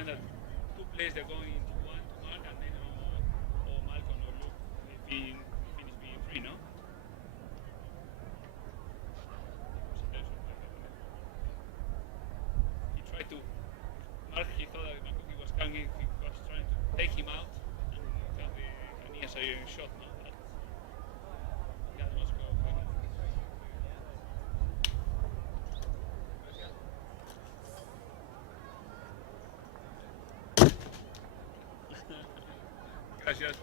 understand that two players they're going into one to mark, and then or Malcolm or Luke being finish being free, no? He tried to mark. He thought that he was coming. He was trying to take him out, and Canias a shot, no? But he had no score. Gracias.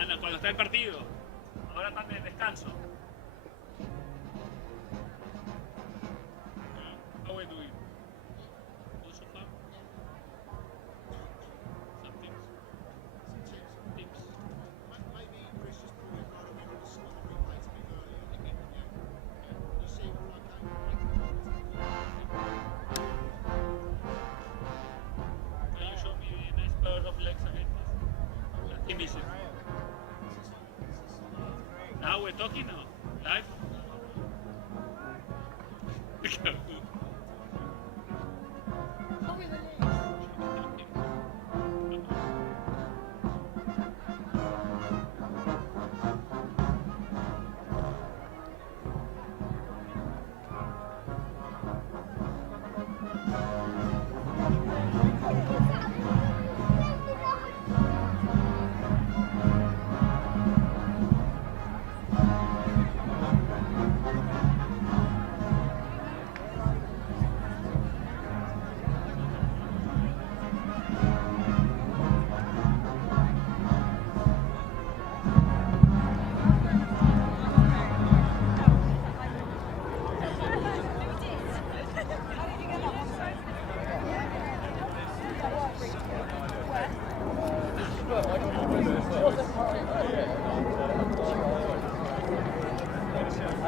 Ana, cuando está el partido, ahora están en descanso. How are you doing? Good so far? Some things. Tips. Maybe Chris just pulled it right away on the spot the replays a bit earlier. Okay. Yeah. You see all Can you show me the nice pair of legs again, please? He misses. Now we're talking now? Live?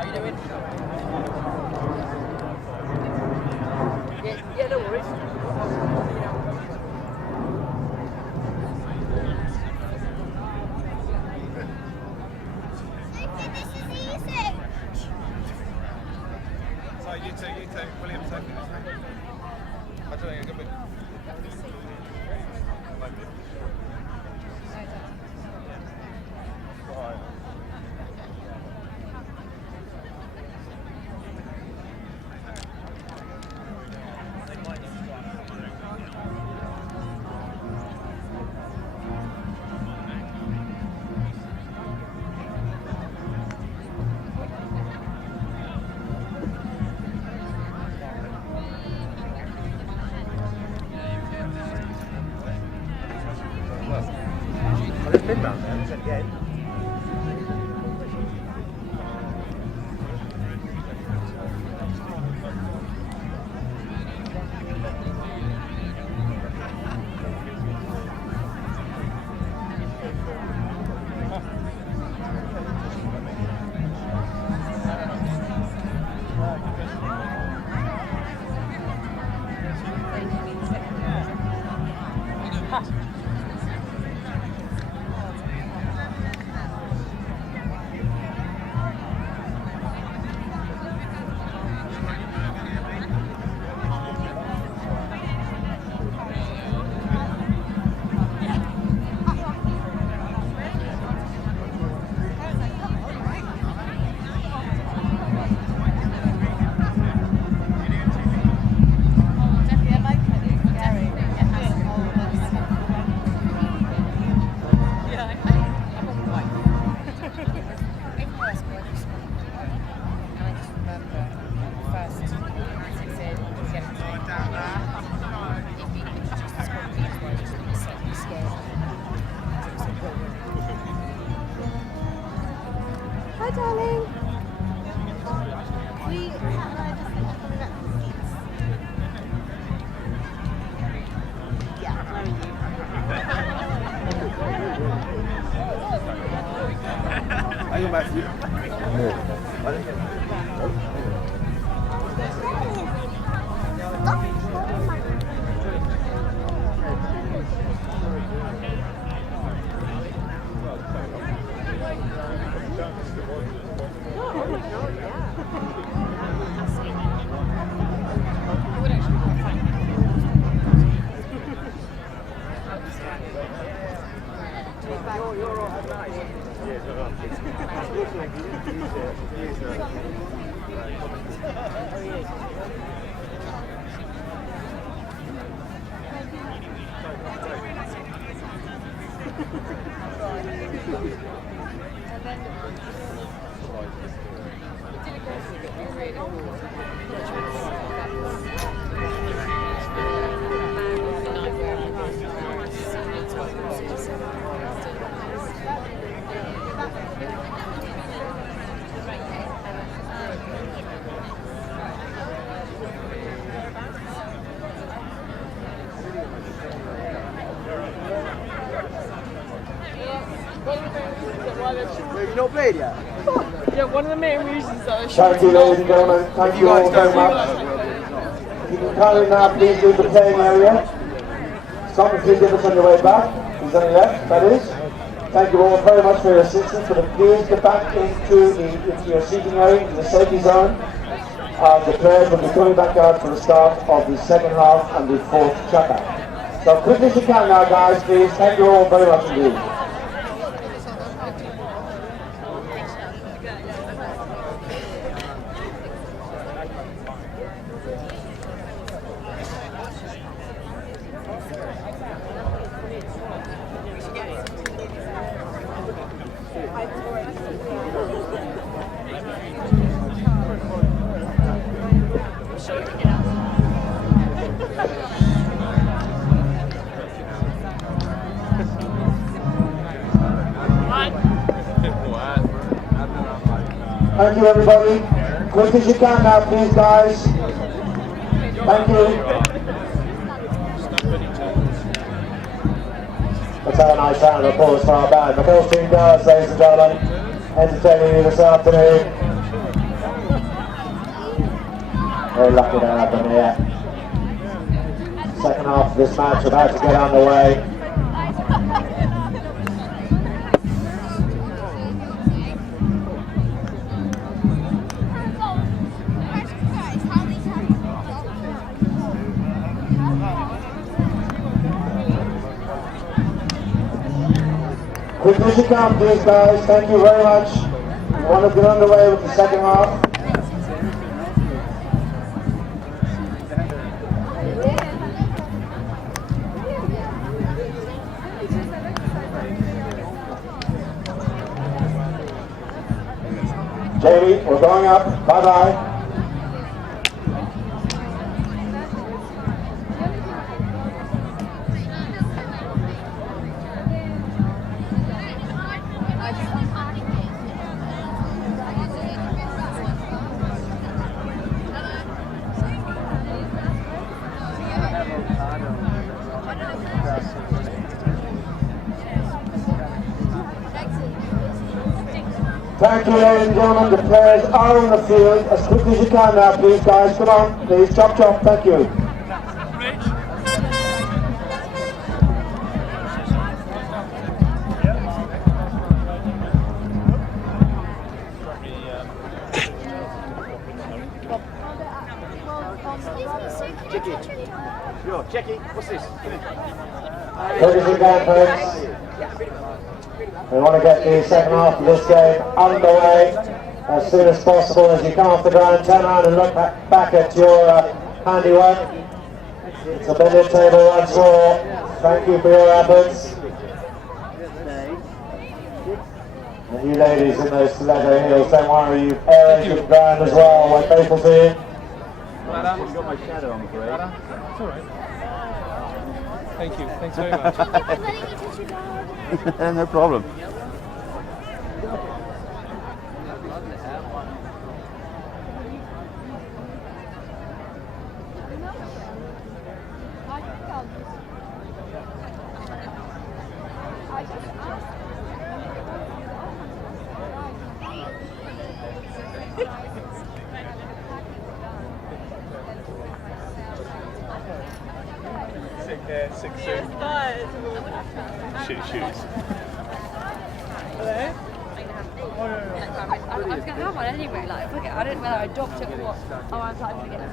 How you doing? Yeah, no worries. So you two, William second. I don't think a good bit. There's been round there, again. Hi, darling. We yeah, where are you? I go back to you. You've not played yet? Yeah, one of the main reasons that I Thank you, ladies and gentlemen. Thank you all very much. You can kindly now please leave the playing area. Stop and please give us on your way back. Who's on your left, that is. Thank you all very much for your assistance. But please get back into your seating area, into the safety zone. The players will be coming back out for the start of the second half and the fourth chapter. So quickly as you can now, guys, please. Thank you all very much indeed. Thank you, everybody. Quick as you can now, please, guys. Thank you. Let's have a nice round of applause for our band. The first team does, ladies and gentlemen, entertaining you this afternoon. Very lucky to have them here. Second half of this match about to get underway. Quick as you can, please, guys. Thank you very much. We want to get underway with the second half. Jamie, we're going up. Bye-bye. Thank you, ladies and gentlemen. The players are on the field. As quickly as you can now, please, guys. Come on, please. Chop, chop. Thank you. Yo, Jackie, what's this? Quick as you can, folks. We want to get the second half of this game underway as soon as possible. As you come off the ground, turn around and look back at your handiwork. It's a billiard table once more. Thank you for your efforts. And you ladies in those leather heels, don't worry, you've aerated the ground as well. We're grateful to you. You've got my shadow, I'm afraid. It's all right. Thank you. Thanks very much. No problem. Sick suit. Shoes. Hello? I was going to have one anyway, like, fuck it, I don't know whether I dropped it or what. Oh, I was like, I'm going to get it.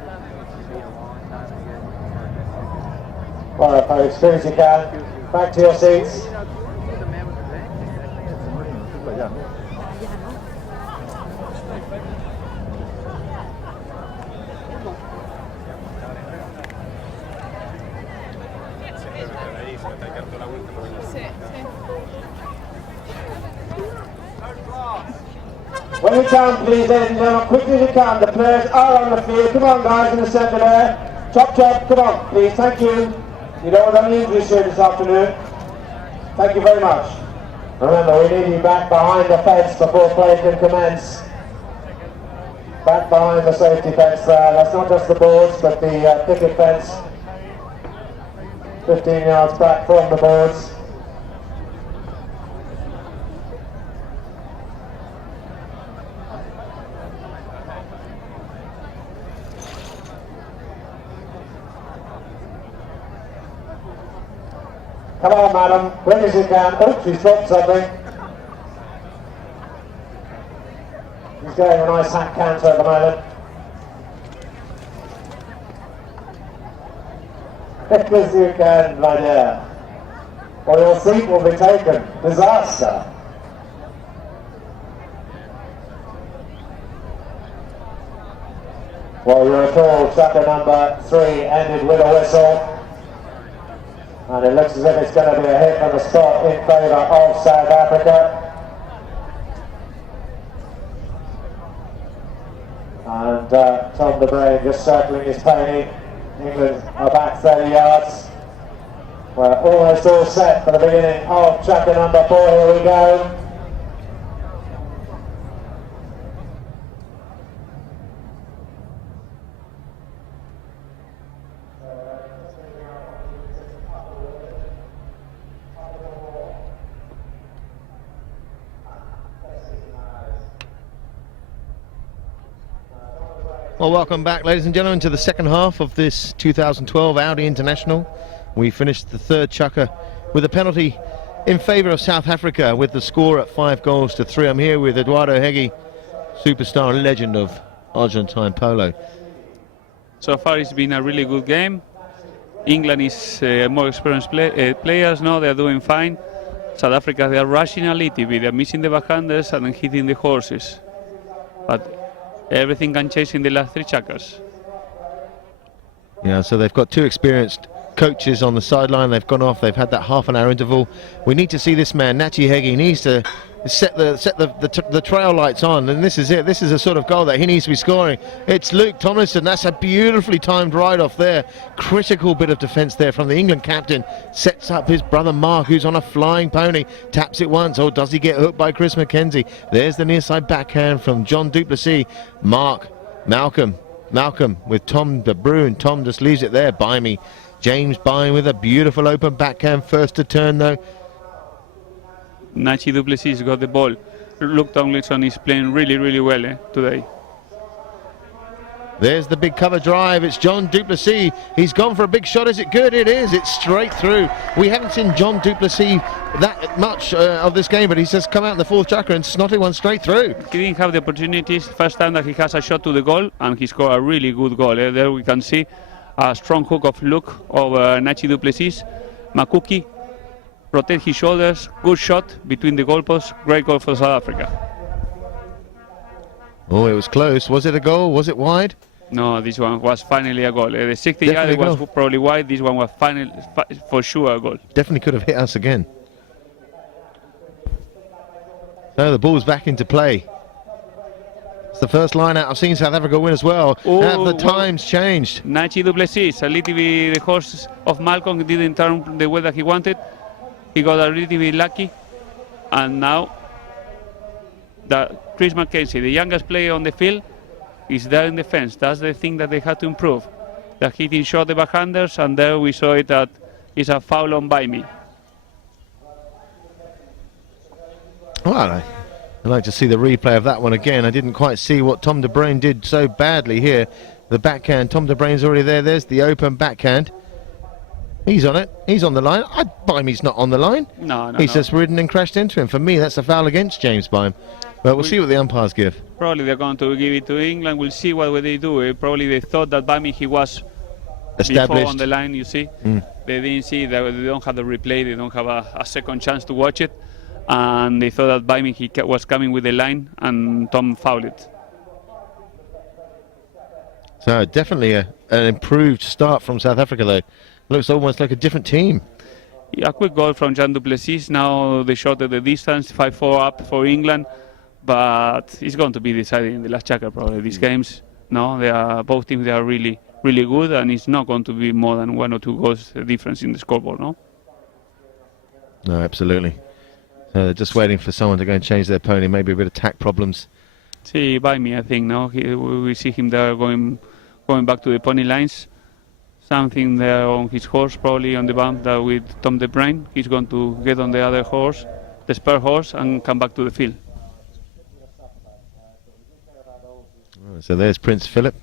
All right, folks, as soon as you can, back to your seats. When you can, please, ladies and gentlemen, quickly as you can. The players are on the field. Come on, guys, in the centre there. Chop, chop, come on, please. Thank you. You don't want any injuries here this afternoon. Thank you very much. Remember, we need you back behind the fence before play can commence. Back behind the safety fence there. That's not just the boards, but the picket fence. 15 yards back from the boards. Come on, madam, quick as you can. Oops, she's dropped something. He's getting a nice hat canter at the moment. Quick as you can, my dear. Or your seat will be taken. Disaster. Well, you're told chapter number 3 ended with a whistle. And it looks as if it's going to be a hit from the spot in favour of South Africa. And Tom the Brain just circling his pony. England are back 30 yards. We're almost all set for the beginning of chapter number 4. Here we go. Well, welcome back, ladies and gentlemen, to the second half of this 2012 Audi International. We finished the third chukker with a penalty in favour of South Africa with the score at 5-3. I'm here with Eduardo Hegi, superstar and legend of Argentine polo. So far it's been a really good game. England is more experienced players now, they're doing fine. South Africa, they are rushing a little bit, they're missing the backhanders and then hitting the horses. But everything can change in the last 3 chukkers. Yeah, so they've got 2 experienced coaches on the sideline. They've gone off, they've had that half-an-hour interval. We need to see this man, Nachi Hegi, needs to set the trail lights on, and this is it. This is a sort of goal that he needs to be scoring. It's Luke Tomlinson. That's a beautifully timed ride off there. Critical bit of defence there from the England captain. Sets up his brother Mark, who's on a flying pony. Taps it once. Oh, does he get hooked by Chris Mackenzie? There's the near side backhand from John Duplessis. Malcolm with Tom de Bruin. Tom just leaves it there. Bimey. James Bime with a beautiful open backhand. First to turn though. Nachi Duplessis got the ball. Luke Tomlinson is playing really well today. There's the big cover drive. It's John Duplessis. He's gone for a big shot. Is it good? It is. It's straight through. We haven't seen John Duplessis that much of this game, but he's just come out in the 4th chukker and snotted one straight through. He didn't have the opportunities. First time that he has a shot to the goal, and he scored a really good goal. There we can see a strong hook of Luke over Nachi Duplessis. Makuki rotate his shoulders, good shot between the goalposts, great goal for South Africa. Oh, it was close. Was it a goal? Was it wide? No, this one was finally a goal. The 60 yard was probably wide, this one was finally, for sure a goal. Definitely could have hit us again. So the ball's back into play. It's the first line out. I've seen South Africa win as well. Have the times changed? Nachi Duplessis, a little bit the horse of Malcolm didn't turn the way that he wanted. He got a little bit lucky, and now Chris Mackenzie, the youngest player on the field, is there in defense. That's the thing that they had to improve. That he didn't shot the backhanders, and there we saw it that it's a foul on Bimey. Well, I'd like to see the replay of that one again. I didn't quite see what Tom de Bruin did so badly here. The backhand, Tom de Bruin's already there. There's the open backhand. He's on it. He's on the line. Bimey's not on the line. No. He's just ridden and crashed into him. For me, that's a foul against James Bime. But we'll see what the umpires give. Probably they're going to give it to England. We'll see what they do. Probably they thought that Bimey, he was established before on the line, you see. They didn't see that. They don't have the replay. They don't have a second chance to watch it. And they thought that Bimey, he was coming with the line, and Tom fouled it. So definitely an improved start from South Africa, though. Looks almost like a different team. Yeah, a quick goal from Jean Duplessis. Now they shot at the distance, 5-4 up for England. But it's going to be decided in the last chukker, probably. These games, no, both teams, they are really good, and it's not going to be more than 1 or 2 goals difference in the scoreboard, no? No, absolutely. They're just waiting for someone to go and change their pony, maybe a bit of tack problems. See, by me, I think, no? We see him there going back to the pony lines. Something there on his horse, probably on the bump that with Tom de Bruin. He's going to get on the other horse, the spare horse, and come back to the field. So there's Prince Philip.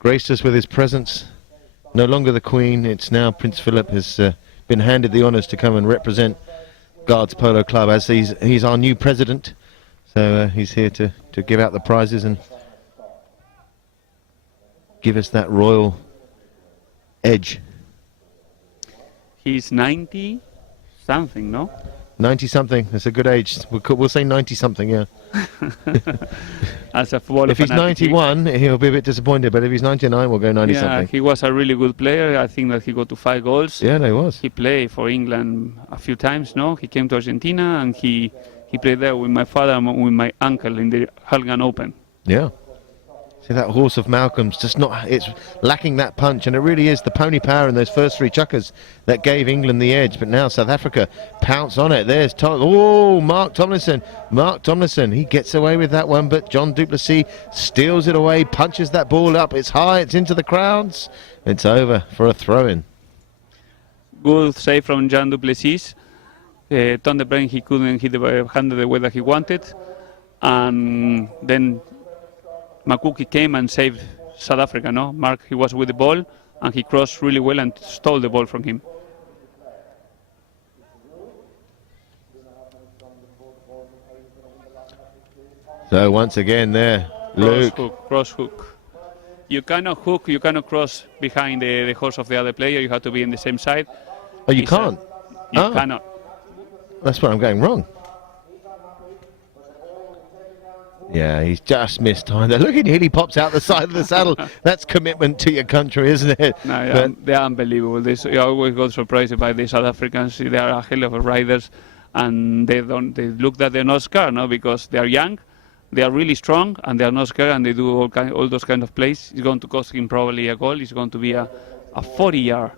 Graced us with his presence. No longer the Queen, it's now Prince Philip has been handed the honours to come and represent Guards Polo Club as he's our new president. So he's here to give out the prizes and give us that royal edge. He's 90 something, no? 90 something, that's a good age. We'll say 90 something, yeah. As a footballer, if he's 91, he'll be a bit disappointed, but if he's 99, we'll go 90 something. Yeah, he was a really good player. I think that he got to 5 goals. Yeah, no, he was. He played for England a few times, no? He came to Argentina and he played there with my father and with my uncle in the Hulgan Open. Yeah. See, that horse of Malcolm's just it's lacking that punch, and it really is the pony power in those first 3 chukkers that gave England the edge. But now South Africa pounce on it. There's Mark Tomlinson. He gets away with that one, but John Duplessis steals it away, punches that ball up. It's high, it's into the crowds. It's over for a throw-in. Good save from Jean Duplessis. Tom de Bruin, he couldn't hit the hand the way that he wanted, and then McCookie came and saved South Africa. No, Mark, he was with the ball and he crossed really well and stole the ball from him. So once again there, Luke. Cross hook. You cannot hook, you cannot cross behind the horse of the other player. You have to be in the same side. Oh, you can't? You cannot. That's where I'm going wrong. Yeah, he's just missed time there. Look, he nearly pops out the side of the saddle. That's commitment to your country, isn't it? No, yeah, they're unbelievable. You always got surprised by the South Africans. They are a hell of a riders, and they look that they're not scared, no, because they are young, they are really strong, and they are not scared, and they do all those kind of plays. It's going to cost him probably a goal. It's going to be a 40-yard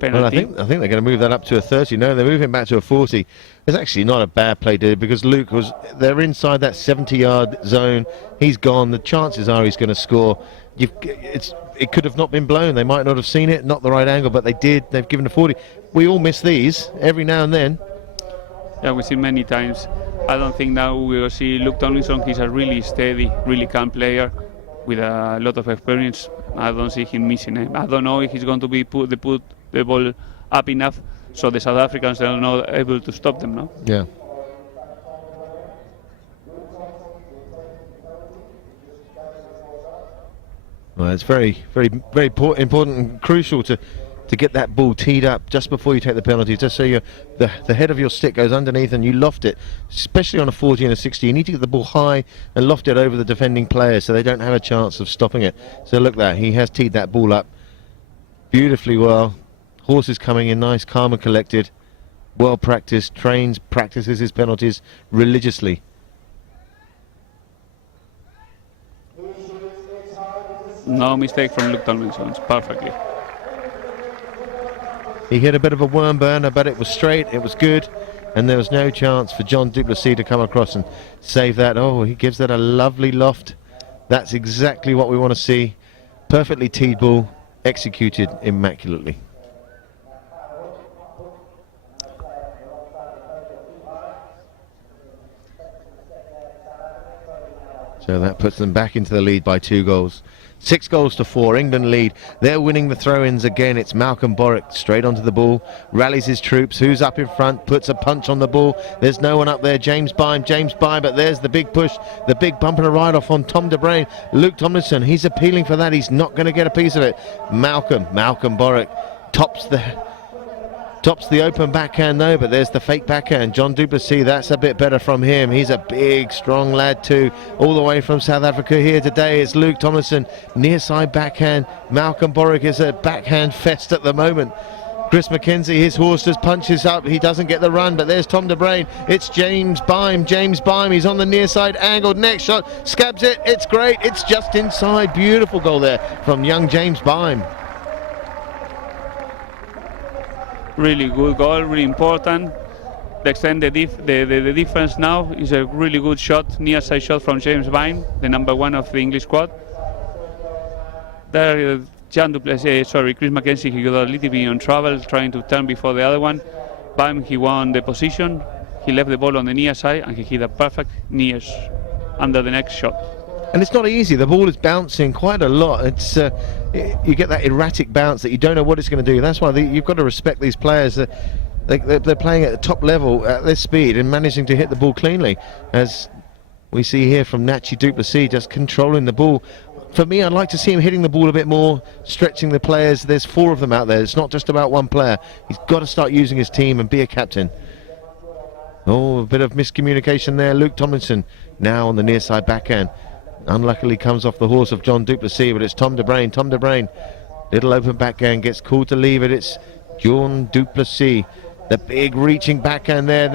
penalty. Well, I think they're going to move that up to a 30. No, they're moving back to a 40. It's actually not a bad play, did it? Because Luke they're inside that 70-yard zone. He's gone. The chances are he's going to score. It could have not been blown. They might not have seen it, not the right angle, but they did. They've given a 40. We all miss these every now and then. Yeah, we see many times. I don't think now we will see Luke Tomlinson. He's a really steady, really calm player with a lot of experience. I don't see him missing it. I don't know if he's going to be put the ball up enough so the South Africans are not able to stop them, no? Yeah. Well, it's very, very, very important and crucial to get that ball teed up just before you take the penalty, just so the head of your stick goes underneath and you loft it, especially on a 40 and a 60. You need to get the ball high and loft it over the defending players so they don't have a chance of stopping it. So look there, he has teed that ball up beautifully well. Horse is coming in nice, calm and collected, well practiced, practices his penalties religiously. No mistake from Luke Tomlinson, perfectly. He hit a bit of a worm burner, but it was straight, it was good, and there was no chance for John du Plessis to come across and save that. Oh, he gives that a lovely loft. That's exactly what we want to see. Perfectly teed ball, executed immaculately. So that puts them back into the lead by 2 goals. 6 goals to 4, England lead. They're winning the throw-ins again. It's Malcolm Borwick straight onto the ball, rallies his troops. Who's up in front? Puts a punch on the ball. There's no one up there. James Byme, but there's the big push, the big bump and a ride-off on Tom de Bruyn. Luke Tomlinson, he's appealing for that. He's not going to get a piece of it. Malcolm Borwick tops the open backhand though, but there's the fake backhand. John du Plessis, that's a bit better from him. He's a big, strong lad too. All the way from South Africa here today. It's Luke Tomlinson, near side backhand. Malcolm Borwick is a backhand fest at the moment. Chris McKenzie, his horse just punches up. He doesn't get the run, but there's Tom de Bruyn. It's James Byme. He's on the near side, angled. Next shot, scabs it. It's great. It's just inside. Beautiful goal there from young James Byme. Really good goal, really important. The extent the difference now is a really good shot, near side shot from James Byme, the number 1 of the English squad. There, Chris McKenzie, he got a little bit on trouble trying to turn before the other one. Byme, he won the position. He left the ball on the near side and he hit a perfect near under the next shot. And it's not easy. The ball is bouncing quite a lot. It's you get that erratic bounce that you don't know what it's going to do. That's why you've got to respect these players. They're playing at the top level at this speed and managing to hit the ball cleanly, as we see here from Nachi du Plessis, just controlling the ball. For me, I'd like to see him hitting the ball a bit more, stretching the players. There's 4 of them out there. It's not just about one player. He's got to start using his team and be a captain. Oh, a bit of miscommunication there. Luke Tomlinson now on the near side backhand. Unluckily comes off the horse of John du Plessis, but it's Tom de Bruyn. Little open backhand, gets called to leave it. It's John du Plessis. The big reaching backhand there.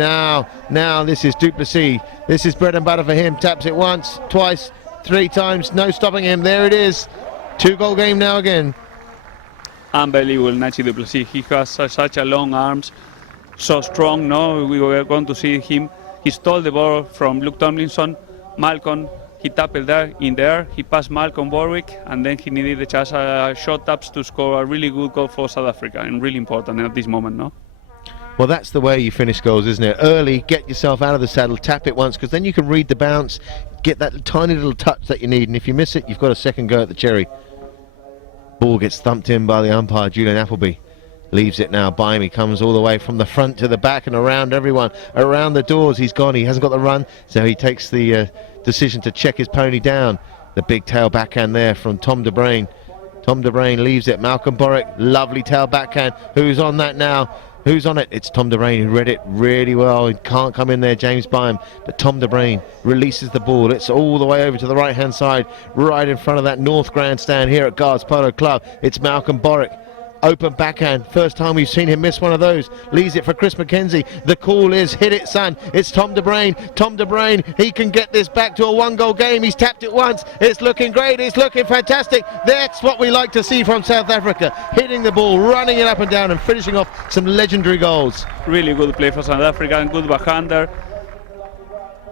Now this is du Plessis. This is bread and butter for him. Taps it once, twice, 3 times. No stopping him. There it is. 2-goal game now again. Unbelievable, Nachi du Plessis. He has such a long arms, so strong. No, we were going to see him. He stole the ball from Luke Tomlinson. Malcolm, he tapped there in there. He passed Malcolm Borwick, and then he needed just short taps to score a really good goal for South Africa, and really important at this moment, no? Well, that's the way you finish goals, isn't it? Early, get yourself out of the saddle, tap it once, because then you can read the bounce, get that tiny little touch that you need, and if you miss it, you've got a second go at the cherry. Ball gets thumped in by the umpire, Julian Appleby. Leaves it now. Bimey comes all the way from the front to the back and around everyone. Around the doors, he's gone. He hasn't got the run, so he takes the decision to check his pony down. The big tail backhand there from Tom De Bruyn. Tom De Bruyn leaves it. Malcolm Boric, lovely tail backhand. Who's on that now? Who's on it? It's Tom De Bruyn, who read it really well. He can't come in there, James Byam. But Tom De Bruyn releases the ball. It's all the way over to the right-hand side, right in front of that North Grandstand here at Guards Polo Club. It's Malcolm Boric. Open backhand. First time we've seen him miss one of those. Leaves it for Chris McKenzie. The call is, hit it, son. It's Tom De Bruyn. Tom De Bruyn, he can get this back to a one-goal game. He's tapped it once. It's looking great. It's looking fantastic. That's what we like to see from South Africa. Hitting the ball, running it up and down, and finishing off some legendary goals. Really good play for South Africa and good backhander.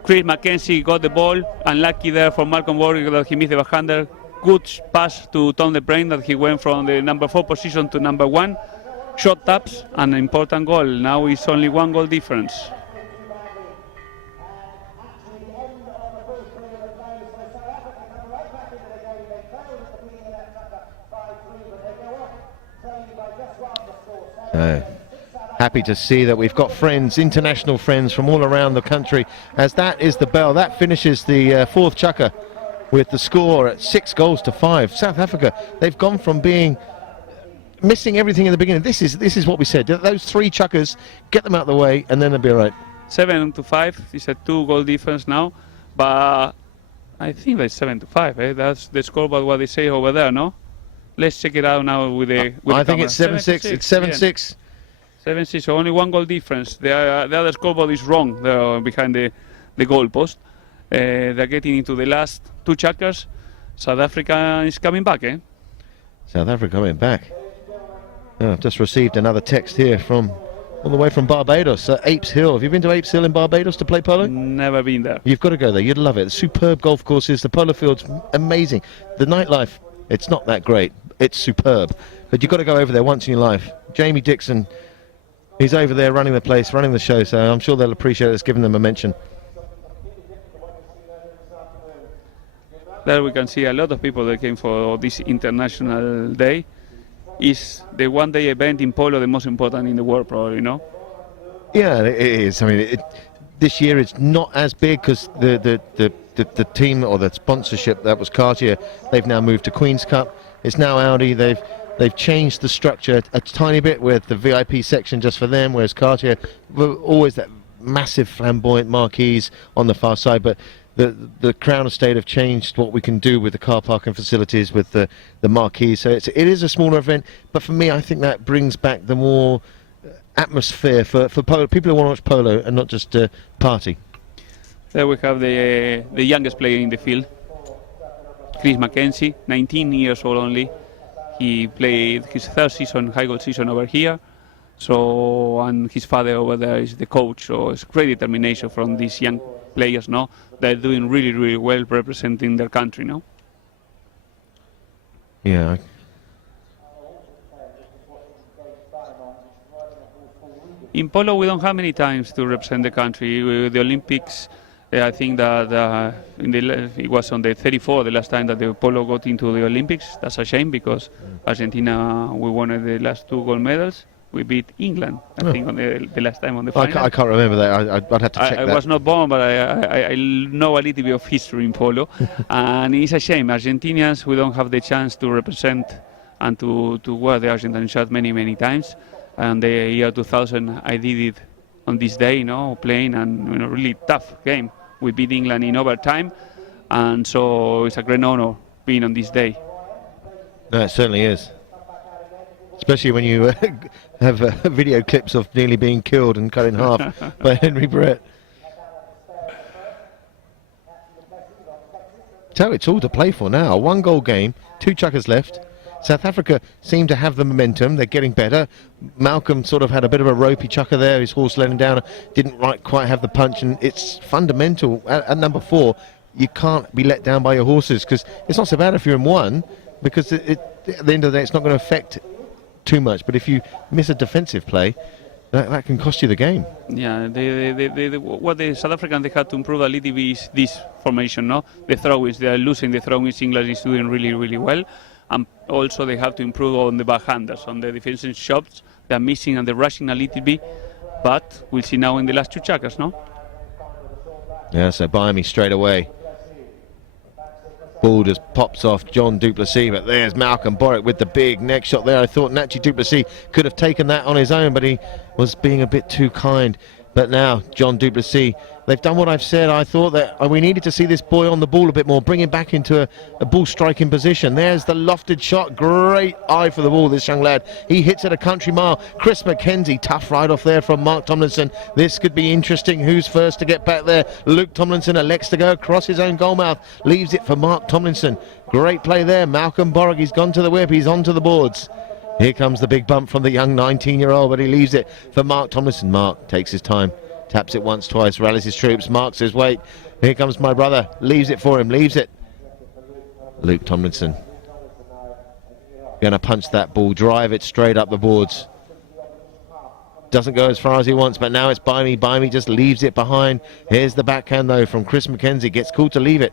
Chris McKenzie got the ball. Unlucky there for Malcolm Boric that he missed the backhander. Good pass to Tom De Bruyn that he went from the number 4 position to number 1. Shot taps, an important goal. Now it's only 1 goal difference. Happy to see that we've got friends, international friends from all around the country, as that is the bell. That finishes the fourth chukker with the score at 6-5. South Africa, they've gone from being missing everything in the beginning. This is what we said. Those 3 chukkers, get them out of the way, and then they'll be all right. 7-5. It's a 2-goal difference now, but I think that's 7-5. Eh? That's the scoreboard what they say over there, no? Let's check it out now with the. I think it's 7-6. It's 7-6. 7-6. So only 1 goal difference. The other scoreboard is wrong. They're behind the goal post. They're getting into the last 2 chukkers. South Africa is coming back, eh? South Africa coming back. I've just received another text here from all the way from Barbados, Apes Hill. Have you been to Apes Hill in Barbados to play polo? Never been there. You've got to go there. You'd love it. Superb golf courses. The polo field's amazing. The nightlife, it's not that great. It's superb. But you've got to go over there once in your life. Jamie Dixon, he's over there running the place, running the show, so I'm sure they'll appreciate us giving them a mention. There we can see a lot of people that came for this international day. Is the one-day event in polo the most important in the world, probably, no? Yeah, it is. I mean, this year it's not as big because the team or the sponsorship that was Cartier, they've now moved to Queen's Cup. It's now Audi. They've changed the structure a tiny bit with the VIP section just for them, whereas Cartier were always that massive flamboyant marquees on the far side, but the Crown Estate have changed what we can do with the car parking facilities with the marquees. So it is a smaller event, but for me, I think that brings back the more atmosphere for polo, people who want to watch polo and not just party. There we have the youngest player in the field, Chris McKenzie, 19 years old only. He played his 3rd season, high goal season over here. So, and his father over there is the coach, so it's great determination from these young players, no? They're doing really, really well representing their country, no? Yeah. In polo, we don't have many times to represent the country. The Olympics, I think that it was on the 34 the last time that the polo got into the Olympics. That's a shame because Argentina, we won the last 2 gold medals. We beat England, I think, on the last time on the final. I can't remember that. I'd have to check that. I was not born, but I know a little bit of history in polo. And it's a shame. Argentinians, we don't have the chance to represent and to wear the Argentine shirt many times. And the year 2000, I did it on this day, playing and really tough game. We beat England in overtime. And so it's a great honor being on this day. No, it certainly is. Especially when you have video clips of nearly being killed and cut in half by Henry Brett. So it's all to play for now. 1 goal game, 2 chukkers left. South Africa seem to have the momentum. They're getting better. Malcolm sort of had a bit of a ropey chukker there. His horse let him down. Didn't quite have the punch. And it's fundamental. At number 4, you can't be let down by your horses because it's not so bad if you're in 1 because at the end of the day, it's not going to affect too much, but if you miss a defensive play, that can cost you the game. Yeah, what the South Africans they had to improve a little bit is this formation, no? The throw-ins, they are losing the throw-ins. England is doing really, really well. And also they have to improve on the backhanders, on the defensive shots. They are missing and they're rushing a little bit. But we'll see now in the last two checkers, no? Yeah, so Biami straight away. Ball just pops off John Duplessis, but there's Malcolm Borwick with the big neck shot there. I thought Nachi Duplessis could have taken that on his own, but he was being a bit too kind. But now, John Duplessis, they've done what I've said. I thought that we needed to see this boy on the ball a bit more, bring him back into a ball striking position. There's the lofted shot. Great eye for the ball, this young lad. He hits it a country mile. Chris McKenzie, tough ride off there from Mark Tomlinson. This could be interesting. Who's first to get back there? Luke Tomlinson elects to go across his own goal mouth. Leaves it for Mark Tomlinson. Great play there. Malcolm Borwick, he's gone to the whip. He's onto the boards. Here comes the big bump from the young 19-year-old, but he leaves it for Mark Tomlinson. Mark takes his time, taps it once, twice, rallies his troops, marks his weight. Here comes my brother, leaves it for him, leaves it. Luke Tomlinson going to punch that ball, drive it straight up the boards. Doesn't go as far as he wants, but now it's Biami. Biami just leaves it behind. Here's the backhand, though, from Chris McKenzie. Gets called to leave it.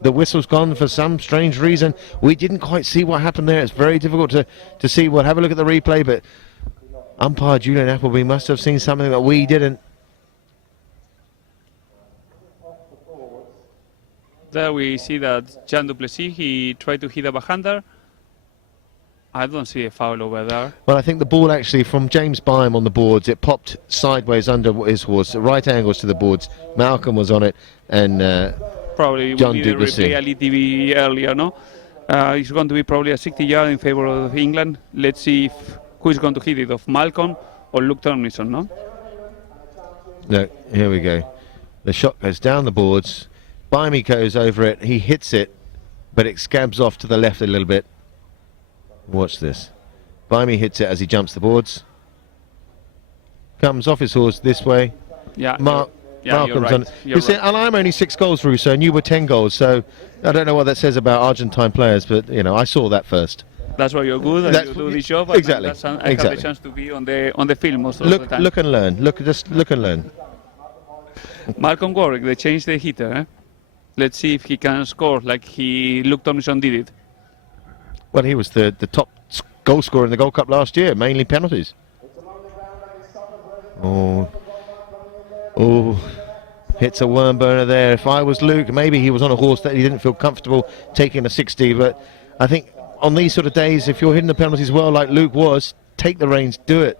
The whistle's gone for some strange reason. We didn't quite see what happened there. It's very difficult to see. We'll have a look at the replay, but umpire Julian Appleby must have seen something that we didn't. There we see that Jean Duplessis, he tried to hit a backhander. I don't see a foul over there. Well, I think the ball actually from James Byam on the boards, it popped sideways under his horse, right angles to the boards. Malcolm was on it, and probably John will be the Duplessis. replay a little bit earlier, no? It's going to be probably a 60-yard in favor of England. Let's see if who is going to hit it, of Malcolm or Luke Tomlinson, no? No, here we go. The shot goes down the boards. Biami goes over it. He hits it, but it scabs off to the left a little bit. Watch this. Biami hits it as he jumps the boards. Comes off his horse this way. Yeah, Malcolm's you're right. on it. You're You see, right. and I'm only 6 goals, Russo, and you were 10 goals. So I don't know what that says about Argentine players, but you know, I saw that first. That's why you're good and That's you do what- the job. exactly, And that's, I have exactly. the chance to be on the field most of the time. Look and learn. Just look and learn. Malcolm Warwick, they changed the hitter. Eh? Let's see if he can score like Luke Tomlinson did it. Well, he was the top goal scorer in the Gold Cup last year, mainly penalties. Oh, hits a worm burner there. If I was Luke, maybe he was on a horse that he didn't feel comfortable taking a 60, but I think on these sort of days, if you're hitting the penalties well like Luke was, take the reins, do it.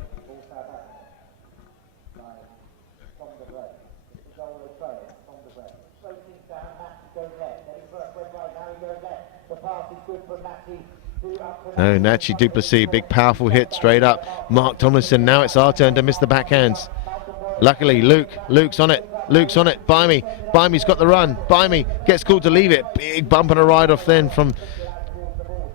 No, Nachi Duplessis, big powerful hit straight up. Mark Tomlinson, now it's our turn to miss the backhands. Luckily, Luke's on it. Biami's got the run. Biami gets called to leave it. Big bump and a ride off then from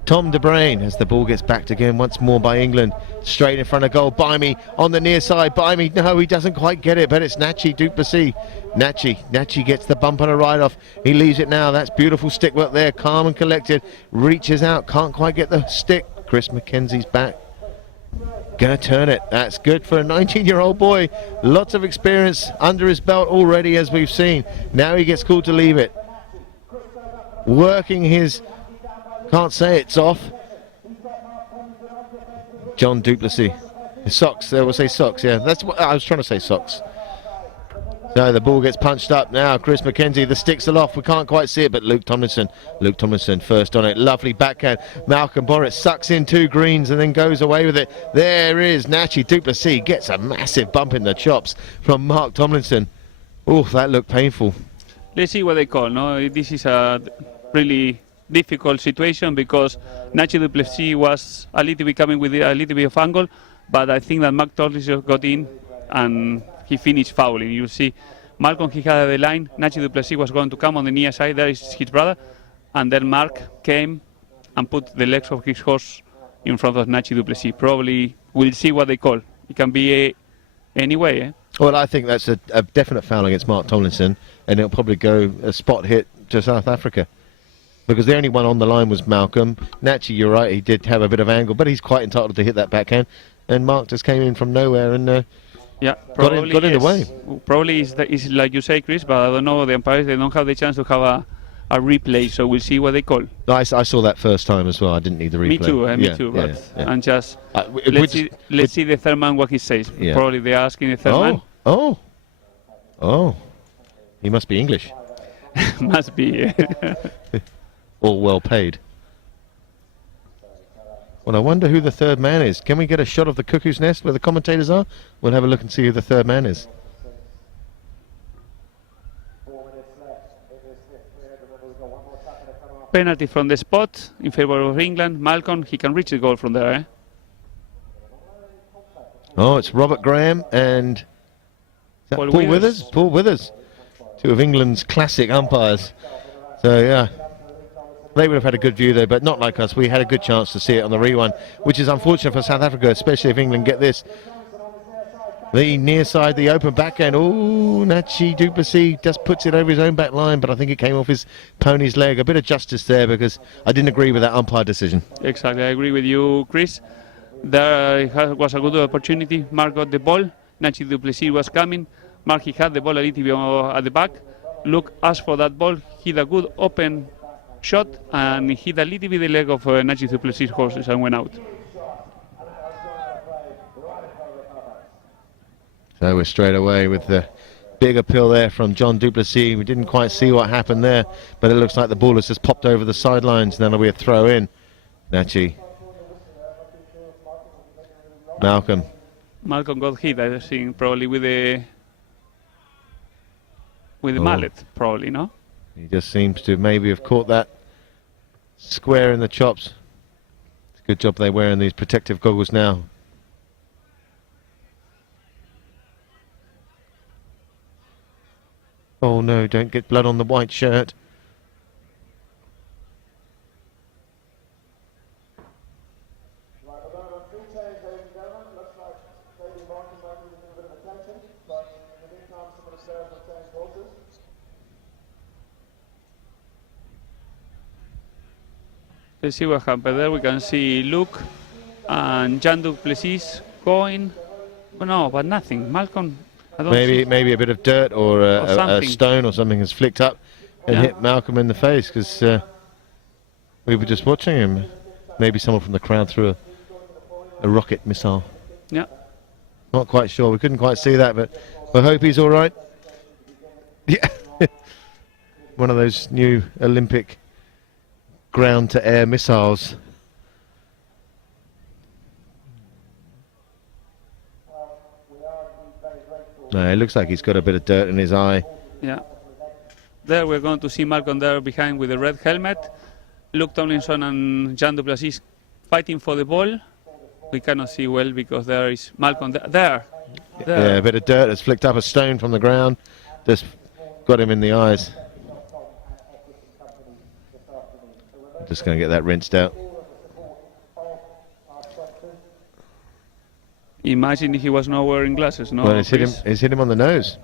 Tom De Bruyne as the ball gets backed again once more by England. Straight in front of goal. Biami on the near side. Biami, no, he doesn't quite get it, but it's Nachi Duplessis. Nachi gets the bump and a ride off. He leaves it now. That's beautiful stick work there. Calm and collected. Reaches out. Can't quite get the stick. Chris McKenzie's back. Gonna turn it. That's good for a 19-year-old boy. Lots of experience under his belt already, as we've seen. Now he gets called to leave it. Working his... Can't say it's off. John Duplessis. Socks. They will say socks. Yeah, that's what I was trying to say. Socks. So the ball gets punched up now. Chris McKenzie, the sticks are off. We can't quite see it, but Luke Tomlinson first on it. Lovely backhand. Malcolm Borwick sucks in 2 greens and then goes away with it. There is Nachi Duplessis. Gets a massive bump in the chops from Mark Tomlinson. Oh, that looked painful. Let's see what they call. No, this is a really difficult situation because Nachi Duplessis was a little bit coming with a little bit of angle, but I think that Mark Tomlinson got in and he finished fouling. You see, Malcolm, he had the line. Nachi Duplessis was going to come on the near side. There is his brother, and then Mark came and put the legs of his horse in front of Nachi Duplessis. Probably we'll see what they call. It can be any way. Eh? Well, I think that's a definite foul against Mark Tomlinson, and it'll probably go a spot hit to South Africa. Because the only one on the line was Malcolm. Nachi, you're right, he did have a bit of angle, but he's quite entitled to hit that backhand. and Mark just came in from nowhere and Yeah, got in the way. Probably is like you say, Chris, but I don't know. The umpires, they don't have the chance to have a replay, so we'll see what they call. I saw that first time as well. I didn't need the replay. Me too. But and just let's see the third man what he says. Yeah. Probably they're asking the third man. Oh, he must be English. Must be. All well paid. Well, I wonder who the third man is. Can we get a shot of the cuckoo's nest where the commentators are? We'll have a look and see who the third man is. Penalty from the spot in favor of England. Malcolm, he can reach the goal from there. Eh? Oh, it's Robert Graham and is that Paul Paul Withers. Withers? Paul Withers. Two of England's classic umpires. So, yeah. They would have had a good view there, but not like us. We had a good chance to see it on the rewind, which is unfortunate for South Africa, especially if England get this. The near side, the open backhand. Oh, Nachi du Plessis just puts it over his own back line, but I think it came off his pony's leg. A bit of justice there because I didn't agree with that umpire decision. Exactly, I agree with you, Chris. There was a good opportunity. Mark got the ball. Nachi du Plessis was coming. Mark, he had the ball a little bit at the back. Luke asked for that ball. Hit a good open shot and hit a little bit the leg of Nachi du Plessis' horses and went out. So we're straight away with the big appeal there from John du Plessis. We didn't quite see what happened there, but it looks like the ball has just popped over the sidelines. Then it'll be a throw in. Nachi. Malcolm got hit, I think, probably with the mallet, probably, no? He just seems to maybe have caught that square in the chops. It's a good job they're wearing these protective goggles now. Oh no, don't get blood on the white shirt. Let's see what happened there. We can see Luke and Jean du Plessis going. Oh, no, but nothing. Malcolm, I don't see. Maybe a bit of dirt or a stone or something has flicked up and hit Malcolm in the face because we were just watching him. Maybe someone from the crowd threw a rocket missile. Yeah. Not quite sure. We couldn't quite see that, but I hope he's all right. Yeah. One of those new Olympic ground-to-air missiles. No, it looks like he's got a bit of dirt in his eye. Yeah. There we're going to see Malcolm there behind with the red helmet. Luke Tomlinson and Jean du Plessis fighting for the ball. We cannot see well because there is Malcolm there. Yeah, a bit of dirt has flicked up a stone from the ground. Just got him in the eyes. Just going to get that rinsed out. Imagine if he was not wearing glasses, no? Well, it's hit him on the nose.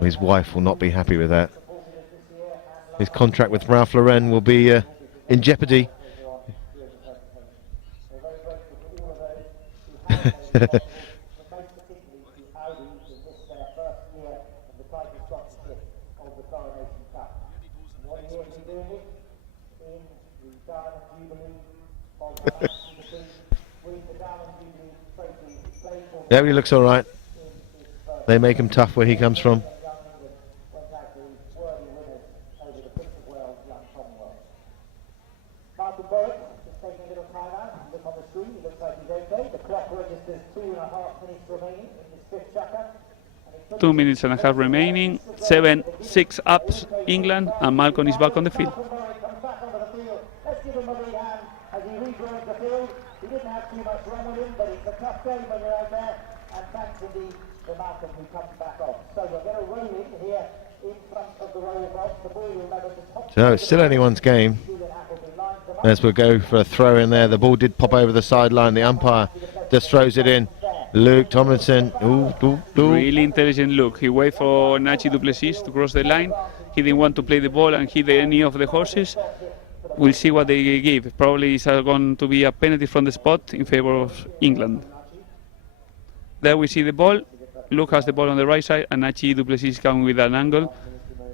His wife will not be happy with that. His contract with Ralph Lauren will be in jeopardy. Yeah, he looks all right. They make him tough where he comes from. Two minutes and a half remaining. 7-6 ups England, and Malcolm is back on the field. He didn't have too much wrong with him, but it's a tough game when you're out there, and thanks indeed to Malcolm who comes back on. So we're going to roll in here in front of the roll box. The ball will never just So it's still anyone's game. As we'll go for a throw in there. The ball did pop over the sideline. The umpire just throws it in. Luke Tomlinson. Really intelligent look. He waited for Nachi du Plessis to cross the line. He didn't want to play the ball and hit any of the horses. we'll see what they give. Probably it's going to be a penalty from the spot in favor of England. There we see the ball. Luke has the ball on the right side, and Nachi Duplessis is coming with an angle.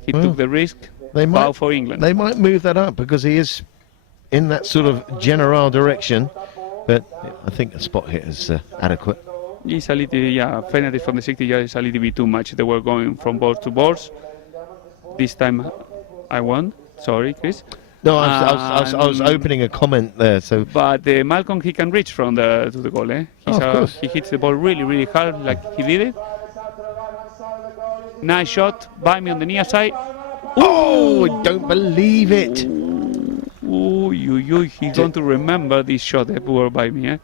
He took the risk. Foul for England. They might move that up because he is in that sort of general direction, but I think a spot hit is adequate. It's a little, penalty from the 60 yards is a little bit too much. They were going from boards to boards. This time I won. Sorry, Chris. No, I was opening a comment there. So, but Malcolm, he can reach from to the goal. Of course. He hits the ball really, really hard, like he did it. Nice shot by me on the near side. oh, I don't believe it. He's going to remember this shot, poor by me.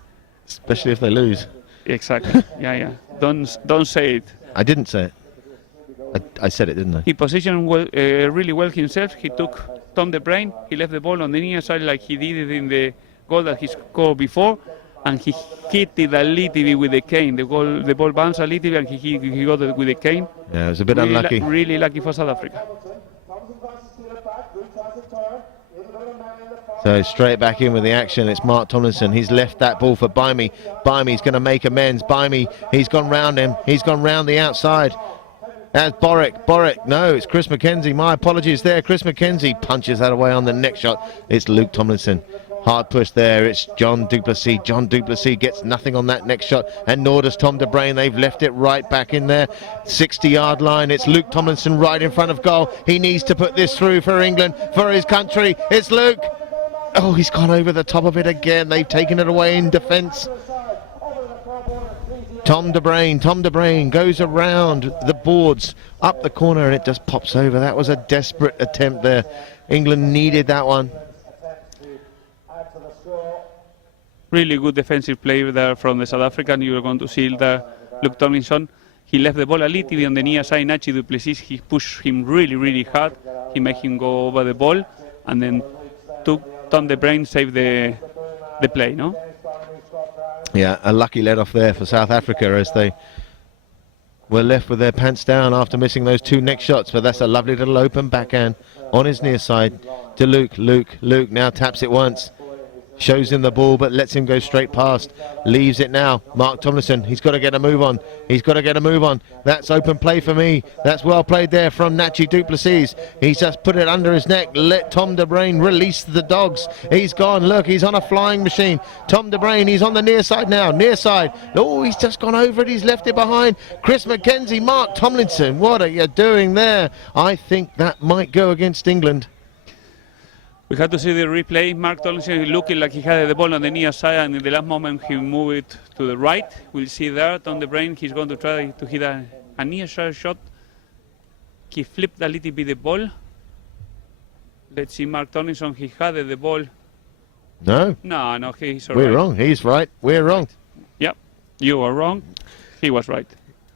Especially if they lose. Exactly. yeah. Don't say it. I didn't say it. I said it, didn't I? He positioned really well himself. He took Tom De Bruyne. He left the ball on the near side like he did it in the goal that he scored before, and he hit it a little bit with the cane. The ball bounced a little bit, and he got it with the cane. Yeah, it was a bit really unlucky. Really lucky for South Africa. So straight back in with the action. It's Mark Tomlinson. He's left that ball for Bimey. Bimey's going to make amends. Bimey, he's gone round him. He's gone round the outside. That's Boric. No, it's Chris McKenzie. My apologies there. Chris McKenzie punches that away on the next shot. It's Luke Tomlinson. Hard push there. It's John Duplessis. John Duplessis gets nothing on that next shot, and nor does Tom De Bruyne. They've left it right back in there. 60-yard line. It's Luke Tomlinson right in front of goal. He needs to put this through for England, for his country. It's Luke. Oh, he's gone over the top of it again. They've taken it away in defence. Tom De Bruyne goes around the boards, up the corner, and it just pops over. That was a desperate attempt there. England needed that one. Really good defensive play there from the South African. You're going to see there, Luke Tomlinson. He left the ball a little bit on the near side. Nachi Duplessis, he pushed him really, really hard. He made him go over the ball, and then Tom De Bruyne saved the play, no? Yeah, a lucky let-off there for South Africa as they were left with their pants down after missing those two next shots. But that's a lovely little open backhand on his near side to Luke. Luke now taps it once. Shows him the ball, but lets him go straight past. Leaves it now. Mark Tomlinson, he's got to get a move on. That's open play for me. That's well played there from Nachi Duplessis. He's just put it under his neck. Let Tom De Bruyne release the dogs. He's gone. Look, he's on a flying machine. Tom De Bruyne, he's on the near side now. Near side. Oh, he's just gone over it. He's left it behind. Chris McKenzie, Mark Tomlinson. What are you doing there? I think that might go against England. We had to see the replay. Mark Tomlinson looking like he had the ball on the near side, and in the last moment he moved it to the right. We'll see there on the brain. He's going to try to hit a near side shot. He flipped a little bit the ball. Let's see Mark Tomlinson. He had the ball. No, he's all We're right. wrong. He's right. We're wrong. Yep, you are wrong. He was right.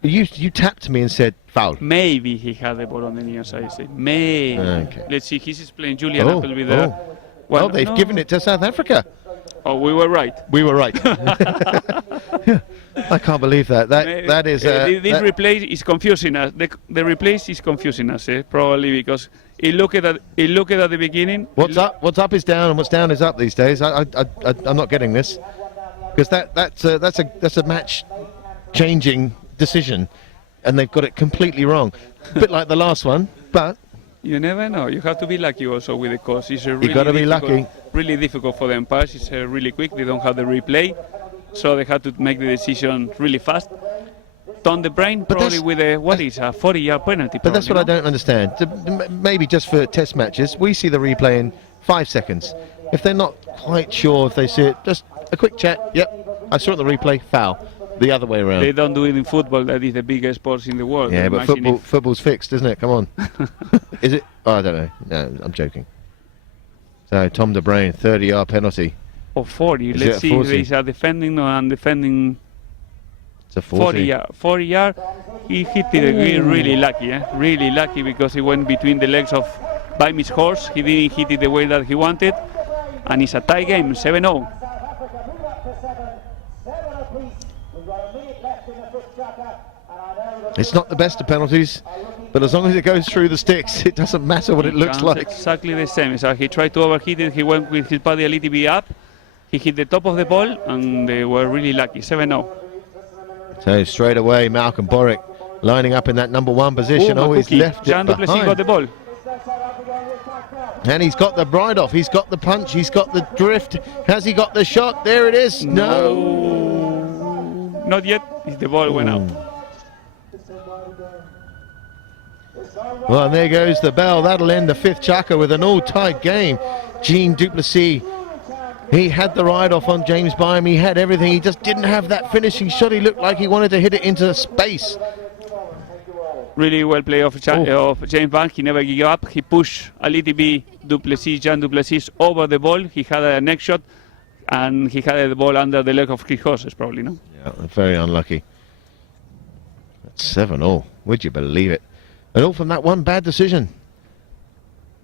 You tapped me and said foul. Maybe he had the ball on the near side. Maybe. Okay. Let's see. He's explaining Julian Appleby there. Well, they've given it to South Africa. Oh, we were right. We were right. I can't believe that. That is. This replay is confusing us. The replay is confusing us, probably because it looked at the beginning. What's up is down, and what's down is up these days. I'm not getting this because that's a match changing decision, and they've got it completely wrong. A bit like the last one, but you never know. You have to be lucky also with the course. It's really you got to be lucky. Really difficult for them. Pass is really quick. They don't have the replay, so they have to make the decision really fast. Tom De Bruyne probably with a 40-yard penalty. But that's what I don't understand. Maybe just for test matches, we see the replay in 5 seconds. If they're not quite sure if they see it, just a quick check. Yep, I saw it in the replay. Foul. The other way around. They don't do it in football. That is the biggest sport in the world. Yeah, but football's fixed, isn't it? Come on. Is it? Oh, I don't know. No, I'm joking. So Tom De Bruyne, 30-yard penalty. Or 40. Let's see. They are defending and defending. It's a 40. 40 yard. He hit it really lucky. Really lucky because he went between the legs of Bimey's horse. He didn't hit it the way that he wanted, and it's a tie game, 7-0. It's not the best of penalties. But as long as it goes through the sticks, it doesn't matter what it looks Comes like. exactly the same. So he tried to overhit it. He went with his body a little bit up. He hit the top of the ball, and they were really lucky. 7-0. So straight away, Malcolm Boric lining up in that number 1 position. Oh, he's left it Jean du Plessis got behind. the ball. And he's got the ride off. He's got the punch. He's got the drift. Has he got the shot? There it is. No. Not yet. The ball went out. Well, and there goes the bell. That'll end the 5th chukka with an all-tight game. Jean du Plessis, he had the ride off on James Byam. He had everything. He just didn't have that finishing shot. He looked like he wanted to hit it into space. Really well played of James Byam. He never gave up. He pushed a little bit Jean du Plessis over the ball. He had a neck shot, and he had the ball under the leg of his horses, probably, no? Yeah, very unlucky. That's 7-0. Would you believe it? And all from that one bad decision.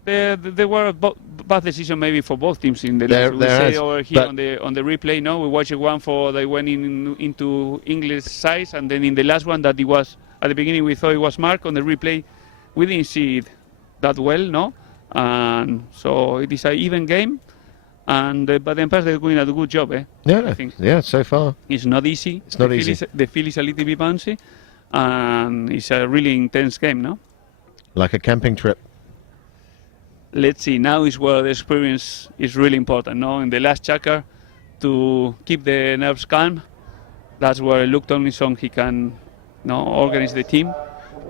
There were bad decisions maybe for both teams in the last. We say over here on the replay. No, we watched one for they went into English size, and then in the last one that it was at the beginning we thought it was Mark. On the replay, we didn't see it that well, no, and so it is an even game. And but the umpires they're doing a good job, eh? Yeah, I think. Yeah, so far. It's not easy. It's not easy. The field is a little bit bouncy, and it's a really intense game, no? Like a camping trip. Let's see, now is where the experience is really important, no? In the last chukka, to keep the nerves calm, that's where Luke Tomlinson, he can organize the team.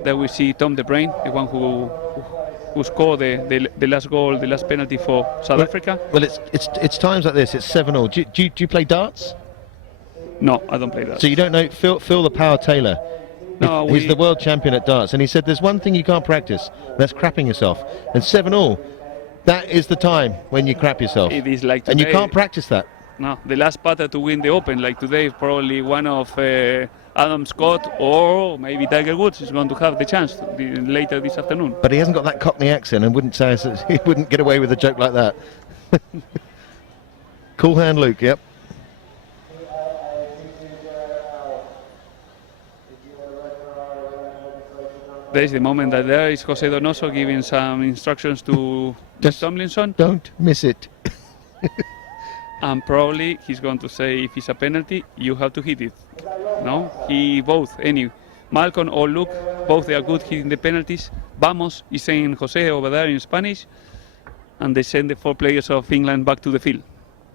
Then we see Tom De Bruyne, the one who scored the last goal, the last penalty for South Africa. Well, it's times like this, it's 7-0. Do you play darts? No, I don't play darts. So you don't know Phil the Power Taylor? No, he's the world champion at darts, and he said there's one thing you can't practice, that's crapping yourself. And 7-0, that is the time when you crap yourself. It is like today, and you can't practice that. No, the last putter to win the Open, like today, probably one of Adam Scott or maybe Tiger Woods is going to have the chance later this afternoon. But he hasn't got that Cockney accent and wouldn't say he wouldn't get away with a joke like that. Cool hand, Luke. Yep. There is the moment that there is Jose Donoso giving some instructions to Tomlinson. Don't miss it. And probably he's going to say if it's a penalty, you have to hit it. No? Malcolm or Luke, both they are good hitting the penalties. Vamos is saying Jose over there in Spanish. And they send the 4 players of England back to the field.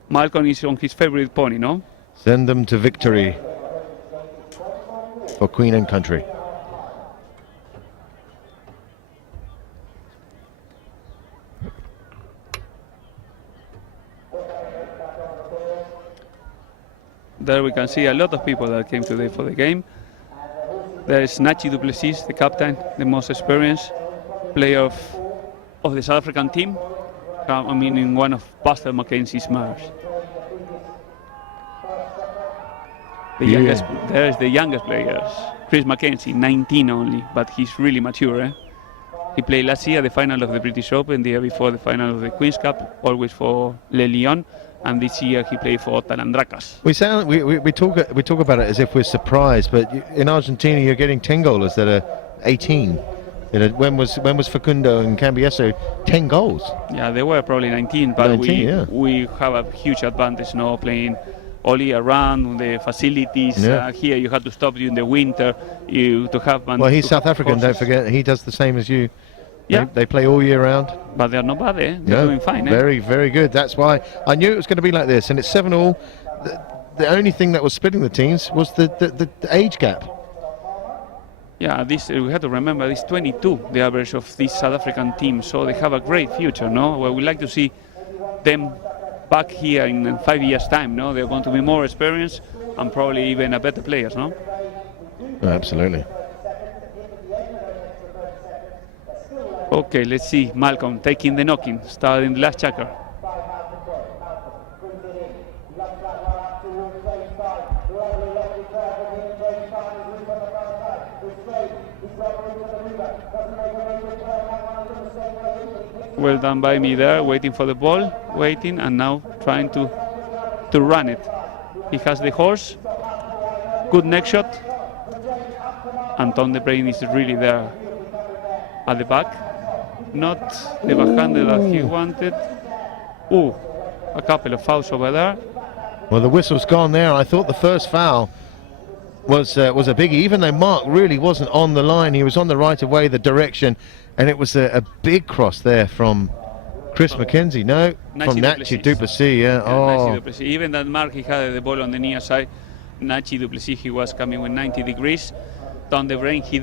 Malcolm is on his favorite pony, no? Send them to victory for Queen and country. There we can see a lot of people that came today for the game. There is Nachi du Plessis, the captain, the most experienced player of the South African team. In one of Pastor Mackenzie's mares. There is the youngest players, Chris Mackenzie, 19 only, but he's really mature. Eh? He played last year the final of the British Open, the year before the final of the Queen's Cup, always for Le Lion. And this year he played for Talandrakas. We talk about it as if we're surprised, but in Argentina you're getting 10 goalers that are 18. When was Facundo and Cambiasso 10 goals? Yeah, they were probably 19, but 19, we have a huge advantage now playing all year round, the facilities. Yeah. Here you have to stop during the winter to have. Well, he's South African, don't forget. He does the same as you. Yeah. They play all year round. But they're not bad, eh? They're doing fine, eh? Very, very good. That's why I knew it was going to be like this. And it's 7-7. The only thing that was splitting the teams was the age gap. Yeah, we have to remember, it's 22, the average of this South African team. So they have a great future, no? Well, we like to see them back here in 5 years' time, no? They're going to be more experienced and probably even a better players, no? Oh, absolutely. Okay, let's see. Malcolm taking the knocking, starting the last chukka. Well done by me there, waiting for the ball, waiting, and now trying to run it. He has the horse, good neck shot, and Tom De Bruyne is really there. at the back. Not the backhander that he wanted. Ooh, a couple of fouls over there. Well, the whistle's gone there. I thought the first foul was a biggie, even though Mark really wasn't on the line. He was on the right of way, the direction, and it was a big cross there from Chris McKenzie. No, from Nachi Duplessis. Yeah. Nachi Duplessis. Even that Mark, he had the ball on the near side. Nachi Duplessis, he was coming with 90 degrees. Down the brain, he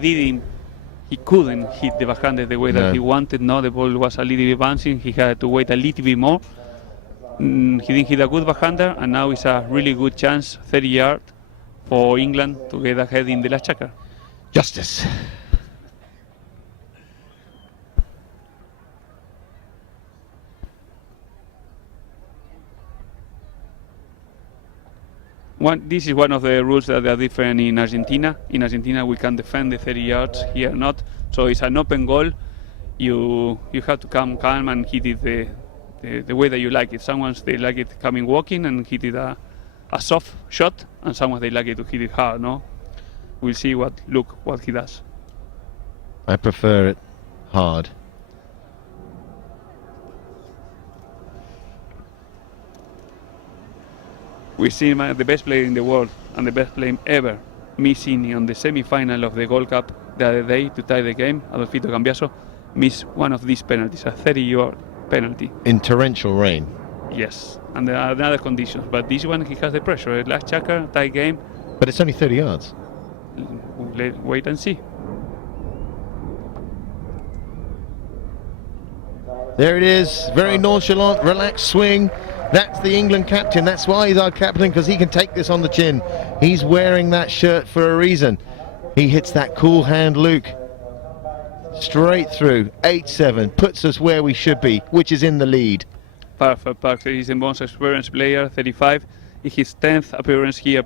couldn't hit the backhander the way that he wanted. No, the ball was a little bit bouncing. He had to wait a little bit more. He didn't hit a good backhander, and now it's a really good chance, 30 yards, for England to get ahead in the last checker. Justice. This is one of the rules that are different in Argentina. In Argentina, we can defend the 30 yards, here not. So it's an open goal. You have to come calm and hit it the way that you like it. Someone's they like it coming walking and hit it a soft shot, and someone they like it to hit it hard. No, we'll see what he does. I prefer it hard. We've seen the best player in the world and the best player ever missing on the semi-final of the Gold Cup the other day to tie the game. Adolfito Cambiaso missed one of these penalties, a 30-yard penalty. In torrential rain. Yes, and there are other conditions, but this one he has the pressure. Last checker, tie game. But it's only 30 yards. Wait and see. There it is, very nonchalant, relaxed swing. That's the England captain. That's why he's our captain, because he can take this on the chin. He's wearing that shirt for a reason. He hits that cool hand Luke. Straight through, 8-7, puts us where we should be, which is in the lead. Perfect. He's the most experienced player, 35. In his 10th appearance here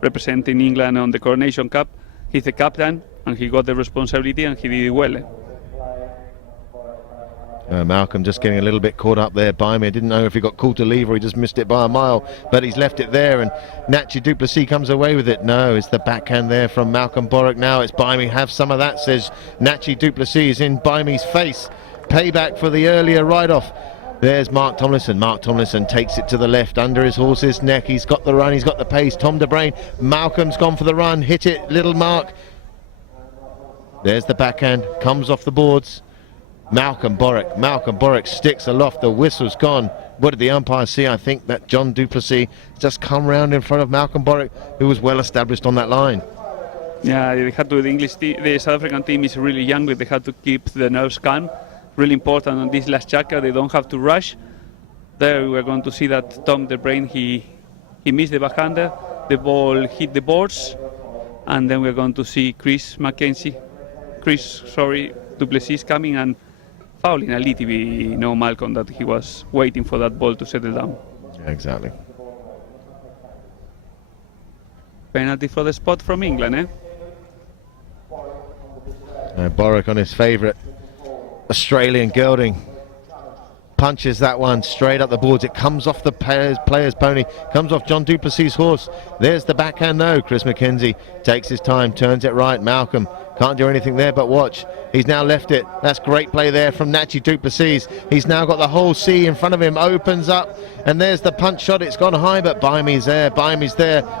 representing England on the Coronation Cup. He's the captain, and he got the responsibility, and he did it well. Malcolm just getting a little bit caught up there by me. I didn't know if he got called to leave or he just missed it by a mile, but he's left it there, and Nachi Duplessis comes away with it. No, it's the backhand there from Malcolm Borwick. Now it's Baimi. Have some of that, says Nachi Duplessis in Baimi's face. Payback for the earlier write-off. There's Mark Tomlinson. Mark Tomlinson takes it to the left under his horse's neck. He's got the run, he's got the pace. Tom De Bruyne. Malcolm's gone for the run. Hit it, little Mark. There's the backhand. Comes off the boards. Malcolm Borwick sticks aloft. The whistle's gone. What did the umpire see? I think that John Duplessis just come round in front of Malcolm Borwick, who was well established on that line. Yeah, they had to. The South African team is really young, but they had to keep the nerves calm. Really important on this last checker. They don't have to rush. There we're going to see that Tom De Bruyne he missed the backhander. The ball hit the boards, and then we're going to see Duplessis coming and fouling a little bit, Malcolm, that he was waiting for that ball to settle down. Yeah, exactly. Penalty for the spot from England, eh? Borwick on his favourite Australian gelding. Punches that one straight up the boards. It comes off the player's pony, comes off John Duplessis' horse. There's the backhand though. Chris McKenzie takes his time, turns it right. Malcolm can't do anything there but watch. He's now left it. That's great play there from Nachi Duplessis. He's now got the whole sea in front of him, opens up, and there's the punch shot. It's gone high, but Baimi's there.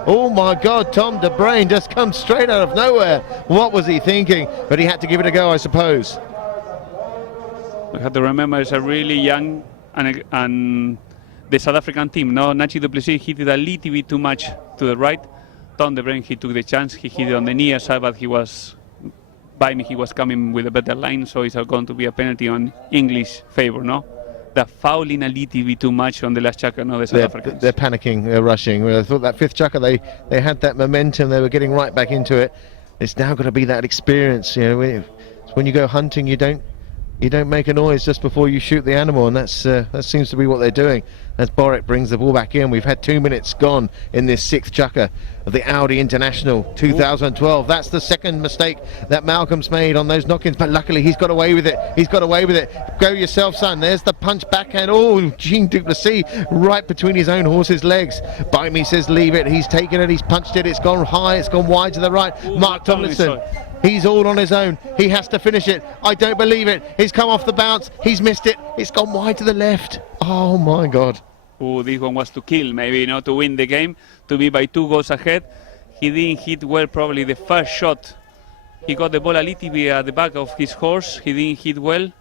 Oh my God, Tom De Bruyne just comes straight out of nowhere. What was he thinking? But he had to give it a go, I suppose. We have to remember it's a really young and the South African team. No, Nachi Duplessis hit it a little bit too much to the right. Tom De Bruyne, he took the chance. He hit it on the near side, but he was coming with a better line, so it's going to be a penalty on English favor. No, they're fouling a little bit too much on the last chucker. No, the South Africans. They're panicking. They're rushing. I thought that fifth chucker they had that momentum. They were getting right back into it. It's now got to be that experience. When you go hunting, you don't make a noise just before you shoot the animal, and that seems to be what they're doing. As Borwick brings the ball back in, we've had 2 minutes gone in this sixth chucker of the Audi International 2012. That's the second mistake that Malcolm's made on those knock-ins, but luckily he's got away with it. Go yourself, son. There's the punch backhand. Oh, Jean Duplessis right between his own horse's legs. Baimi says leave it. He's taken it, he's punched it, it's gone high, it's gone wide to the right. Mark Tomlinson. He's all on his own. He has to finish it. I don't believe it. He's come off the bounce. He's missed it. It's gone wide to the left. Oh my God. Oh, this one was to kill, maybe, you know, to win the game, to be by 2 goals ahead. He didn't hit well, probably the first shot. He got the ball a little bit at the back of his horse. He didn't hit well.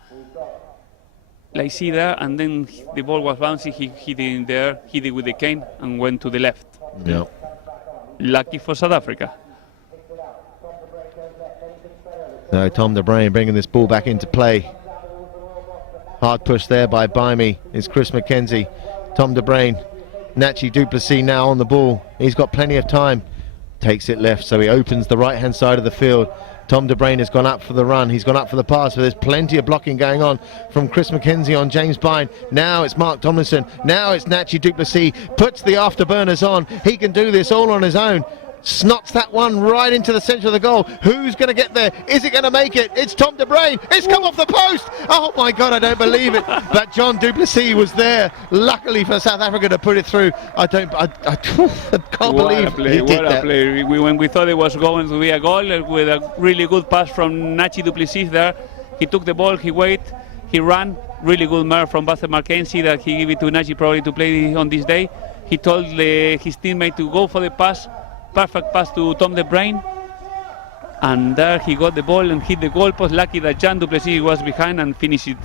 Like see there, and then the ball was bouncing. He hit it in there, hit it with the cane, and went to the left. Yeah. Lucky for South Africa. So Tom De Bruyne bringing this ball back into play. Hard push there by Bimey. It's Chris McKenzie. Tom De Bruyne. Nachi du Plessis now on the ball. He's got plenty of time. Takes it left, so he opens the right-hand side of the field. Tom De Bruyne has gone up for the run. He's gone up for the pass, but there's plenty of blocking going on from Chris McKenzie on James Byrne. Now it's Mark Tomlinson. Now it's Nachi du Plessis. Puts the afterburners on. He can do this all on his own. Snots that one right into the centre of the goal. Who's going to get there? Is it going to make it? It's Tom De Bruyne. It's come off the post. Oh my God, I don't believe it. But John du Plessis was there, luckily for South Africa to put it through. I can't believe he did that. Play. When we thought it was going to be a goal, with a really good pass from Nachi du Plessis there, he took the ball, he waited, he ran. Really good mark from Buster Mackenzie that he gave it to Nachi probably to play on this day. He told his teammate to go for the pass. Perfect pass to Tom De Bruyne, and there he got the ball and hit the goalpost. Lucky that Jean du Plessis was behind and finished it,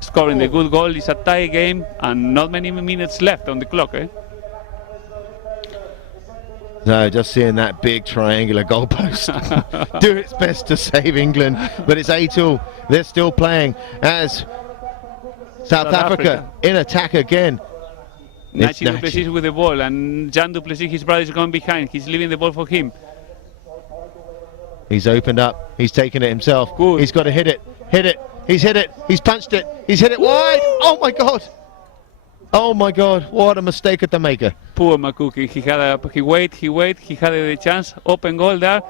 scoring the good goal. It's a tie game and not many minutes left on the clock. No, just seeing that big triangular goalpost do its best to save England, but it's 8-all. They're still playing as South Africa in attack again. Nachi du Plessis with the ball, and Jean du Plessis, his brother, is going behind. He's leaving the ball for him. He's opened up. He's taken it himself. Good. He's got to hit it. Hit it. He's hit it. He's punched it. He's hit it wide. Oh my God. Oh my God. What a mistake at the maker. Poor McCookie. He waited. He had the chance. Open goal there.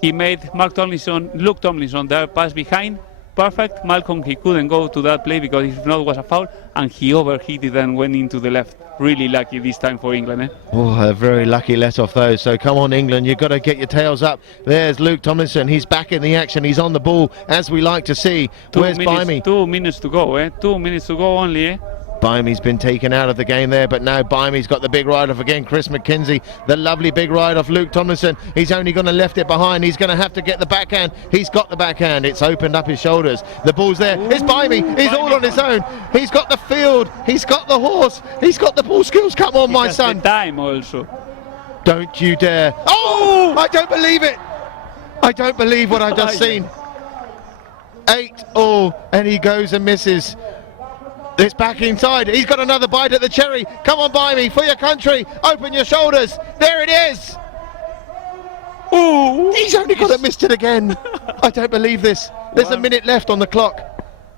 He made Luke Tomlinson there, pass behind. Perfect. Malcolm, he couldn't go to that play because if not, it was a foul, and he overhit it and went into the left. Really lucky this time for England. Oh, a very lucky let off those. So come on, England, you've got to get your tails up. There's Luke Tomlinson. He's back in the action. He's on the ball, as we like to see. Where's Bimey? 2 minutes to go. 2 minutes to go only. Bimey's been taken out of the game there, but now Bimey's got the big ride-off again. Chris McKenzie, the lovely big ride-off. Luke Tomlinson, he's only going to left it behind. He's going to have to get the backhand. He's got the backhand. It's opened up his shoulders. The ball's there. It's Bimey. He's all on his own. He's got the field. He's got the horse. He's got the ball skills. Come on, my son. The time also. Don't you dare. Oh, I don't believe it. I don't believe what I've just seen. 8-all, and he goes and misses. It's back inside. He's got another bite at the cherry. Come on, Bimey, for your country. Open your shoulders. There it is. Ooh, he's only got it, missed it again. I don't believe this. There's a minute left on the clock.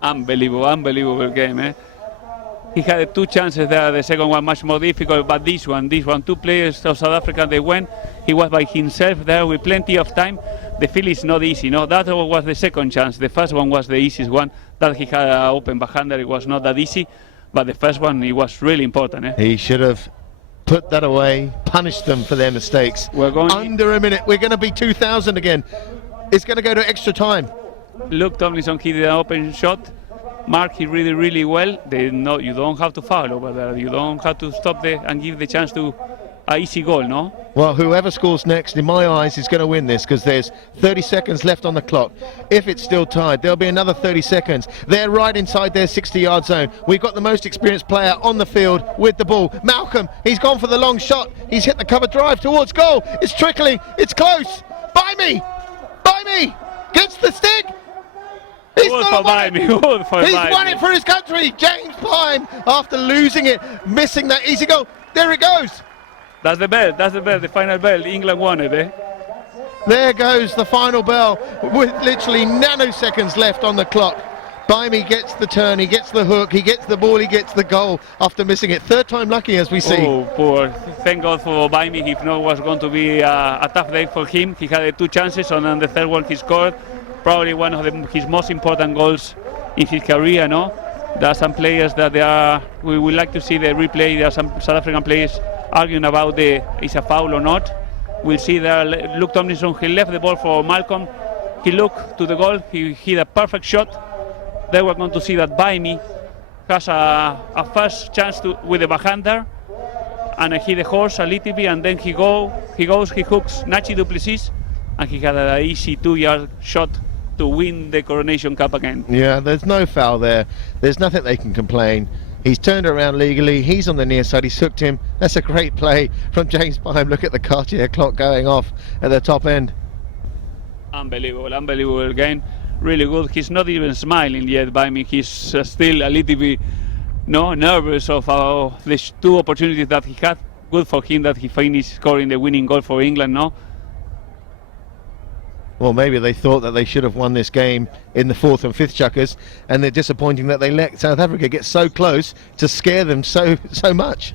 Unbelievable game. He had 2 chances there. The second one much more difficult, but this one, 2 players of South Africa, they went. He was by himself there with plenty of time. The field is not easy. No, that was the second chance. The first one was the easiest one. That he had an open backhander. It was not that easy, but the first one, it was really important. He should have put that away, punished them for their mistakes. We're going under a minute. We're going to be 2,000 again. It's going to go to extra time. Luke Tomlinson hit an open shot. Mark he really well. You don't have to foul over there. You don't have to stop and give the chance to an easy goal, no? Well, whoever scores next, in my eyes, is going to win this because there's 30 seconds left on the clock. If it's still tied, there'll be another 30 seconds. They're right inside their 60-yard zone. We've got the most experienced player on the field with the ball. Malcolm, he's gone for the long shot. He's hit the cover drive towards goal. It's trickling. It's close. Bimey gets the stick. He's won it for his country. James Byrne, after losing it, missing that easy goal. There it goes. That's the bell, the final bell. England won it, There goes the final bell with literally nanoseconds left on the clock. Bimey gets the turn, he gets the hook, he gets the ball, he gets the goal after missing it. Third time lucky, as we see. Oh, poor. Thank God for Bimey. If not, it was going to be a tough day for him. He had 2 chances, and on the third one he scored. Probably one of his most important goals in his career, no? There are some players that we would like to see the replay. There are some South African players arguing about is a foul or not. We'll see there Luke Tomlinson, he left the ball for Malcolm. He looked to the goal, he hit a perfect shot. Then we're going to see that Baimi has a first chance with the backhander, and he hit the horse a little bit, and then he hooks Nachi Duplessis, and he had an easy 2-yard shot to win the Coronation Cup again. Yeah, there's no foul there. There's nothing they can complain. He's turned around legally. He's on the near side. He's hooked him. That's a great play from James Byam. Look at the Cartier clock going off at the top end. Unbelievable game. Really good. He's not even smiling yet by me. He's still a little bit nervous of the 2 opportunities that he had. Good for him that he finished scoring the winning goal for England, no? Well, maybe they thought that they should have won this game in the 4th and 5th chukkers, and they're disappointing that they let South Africa get so close to scare them so much.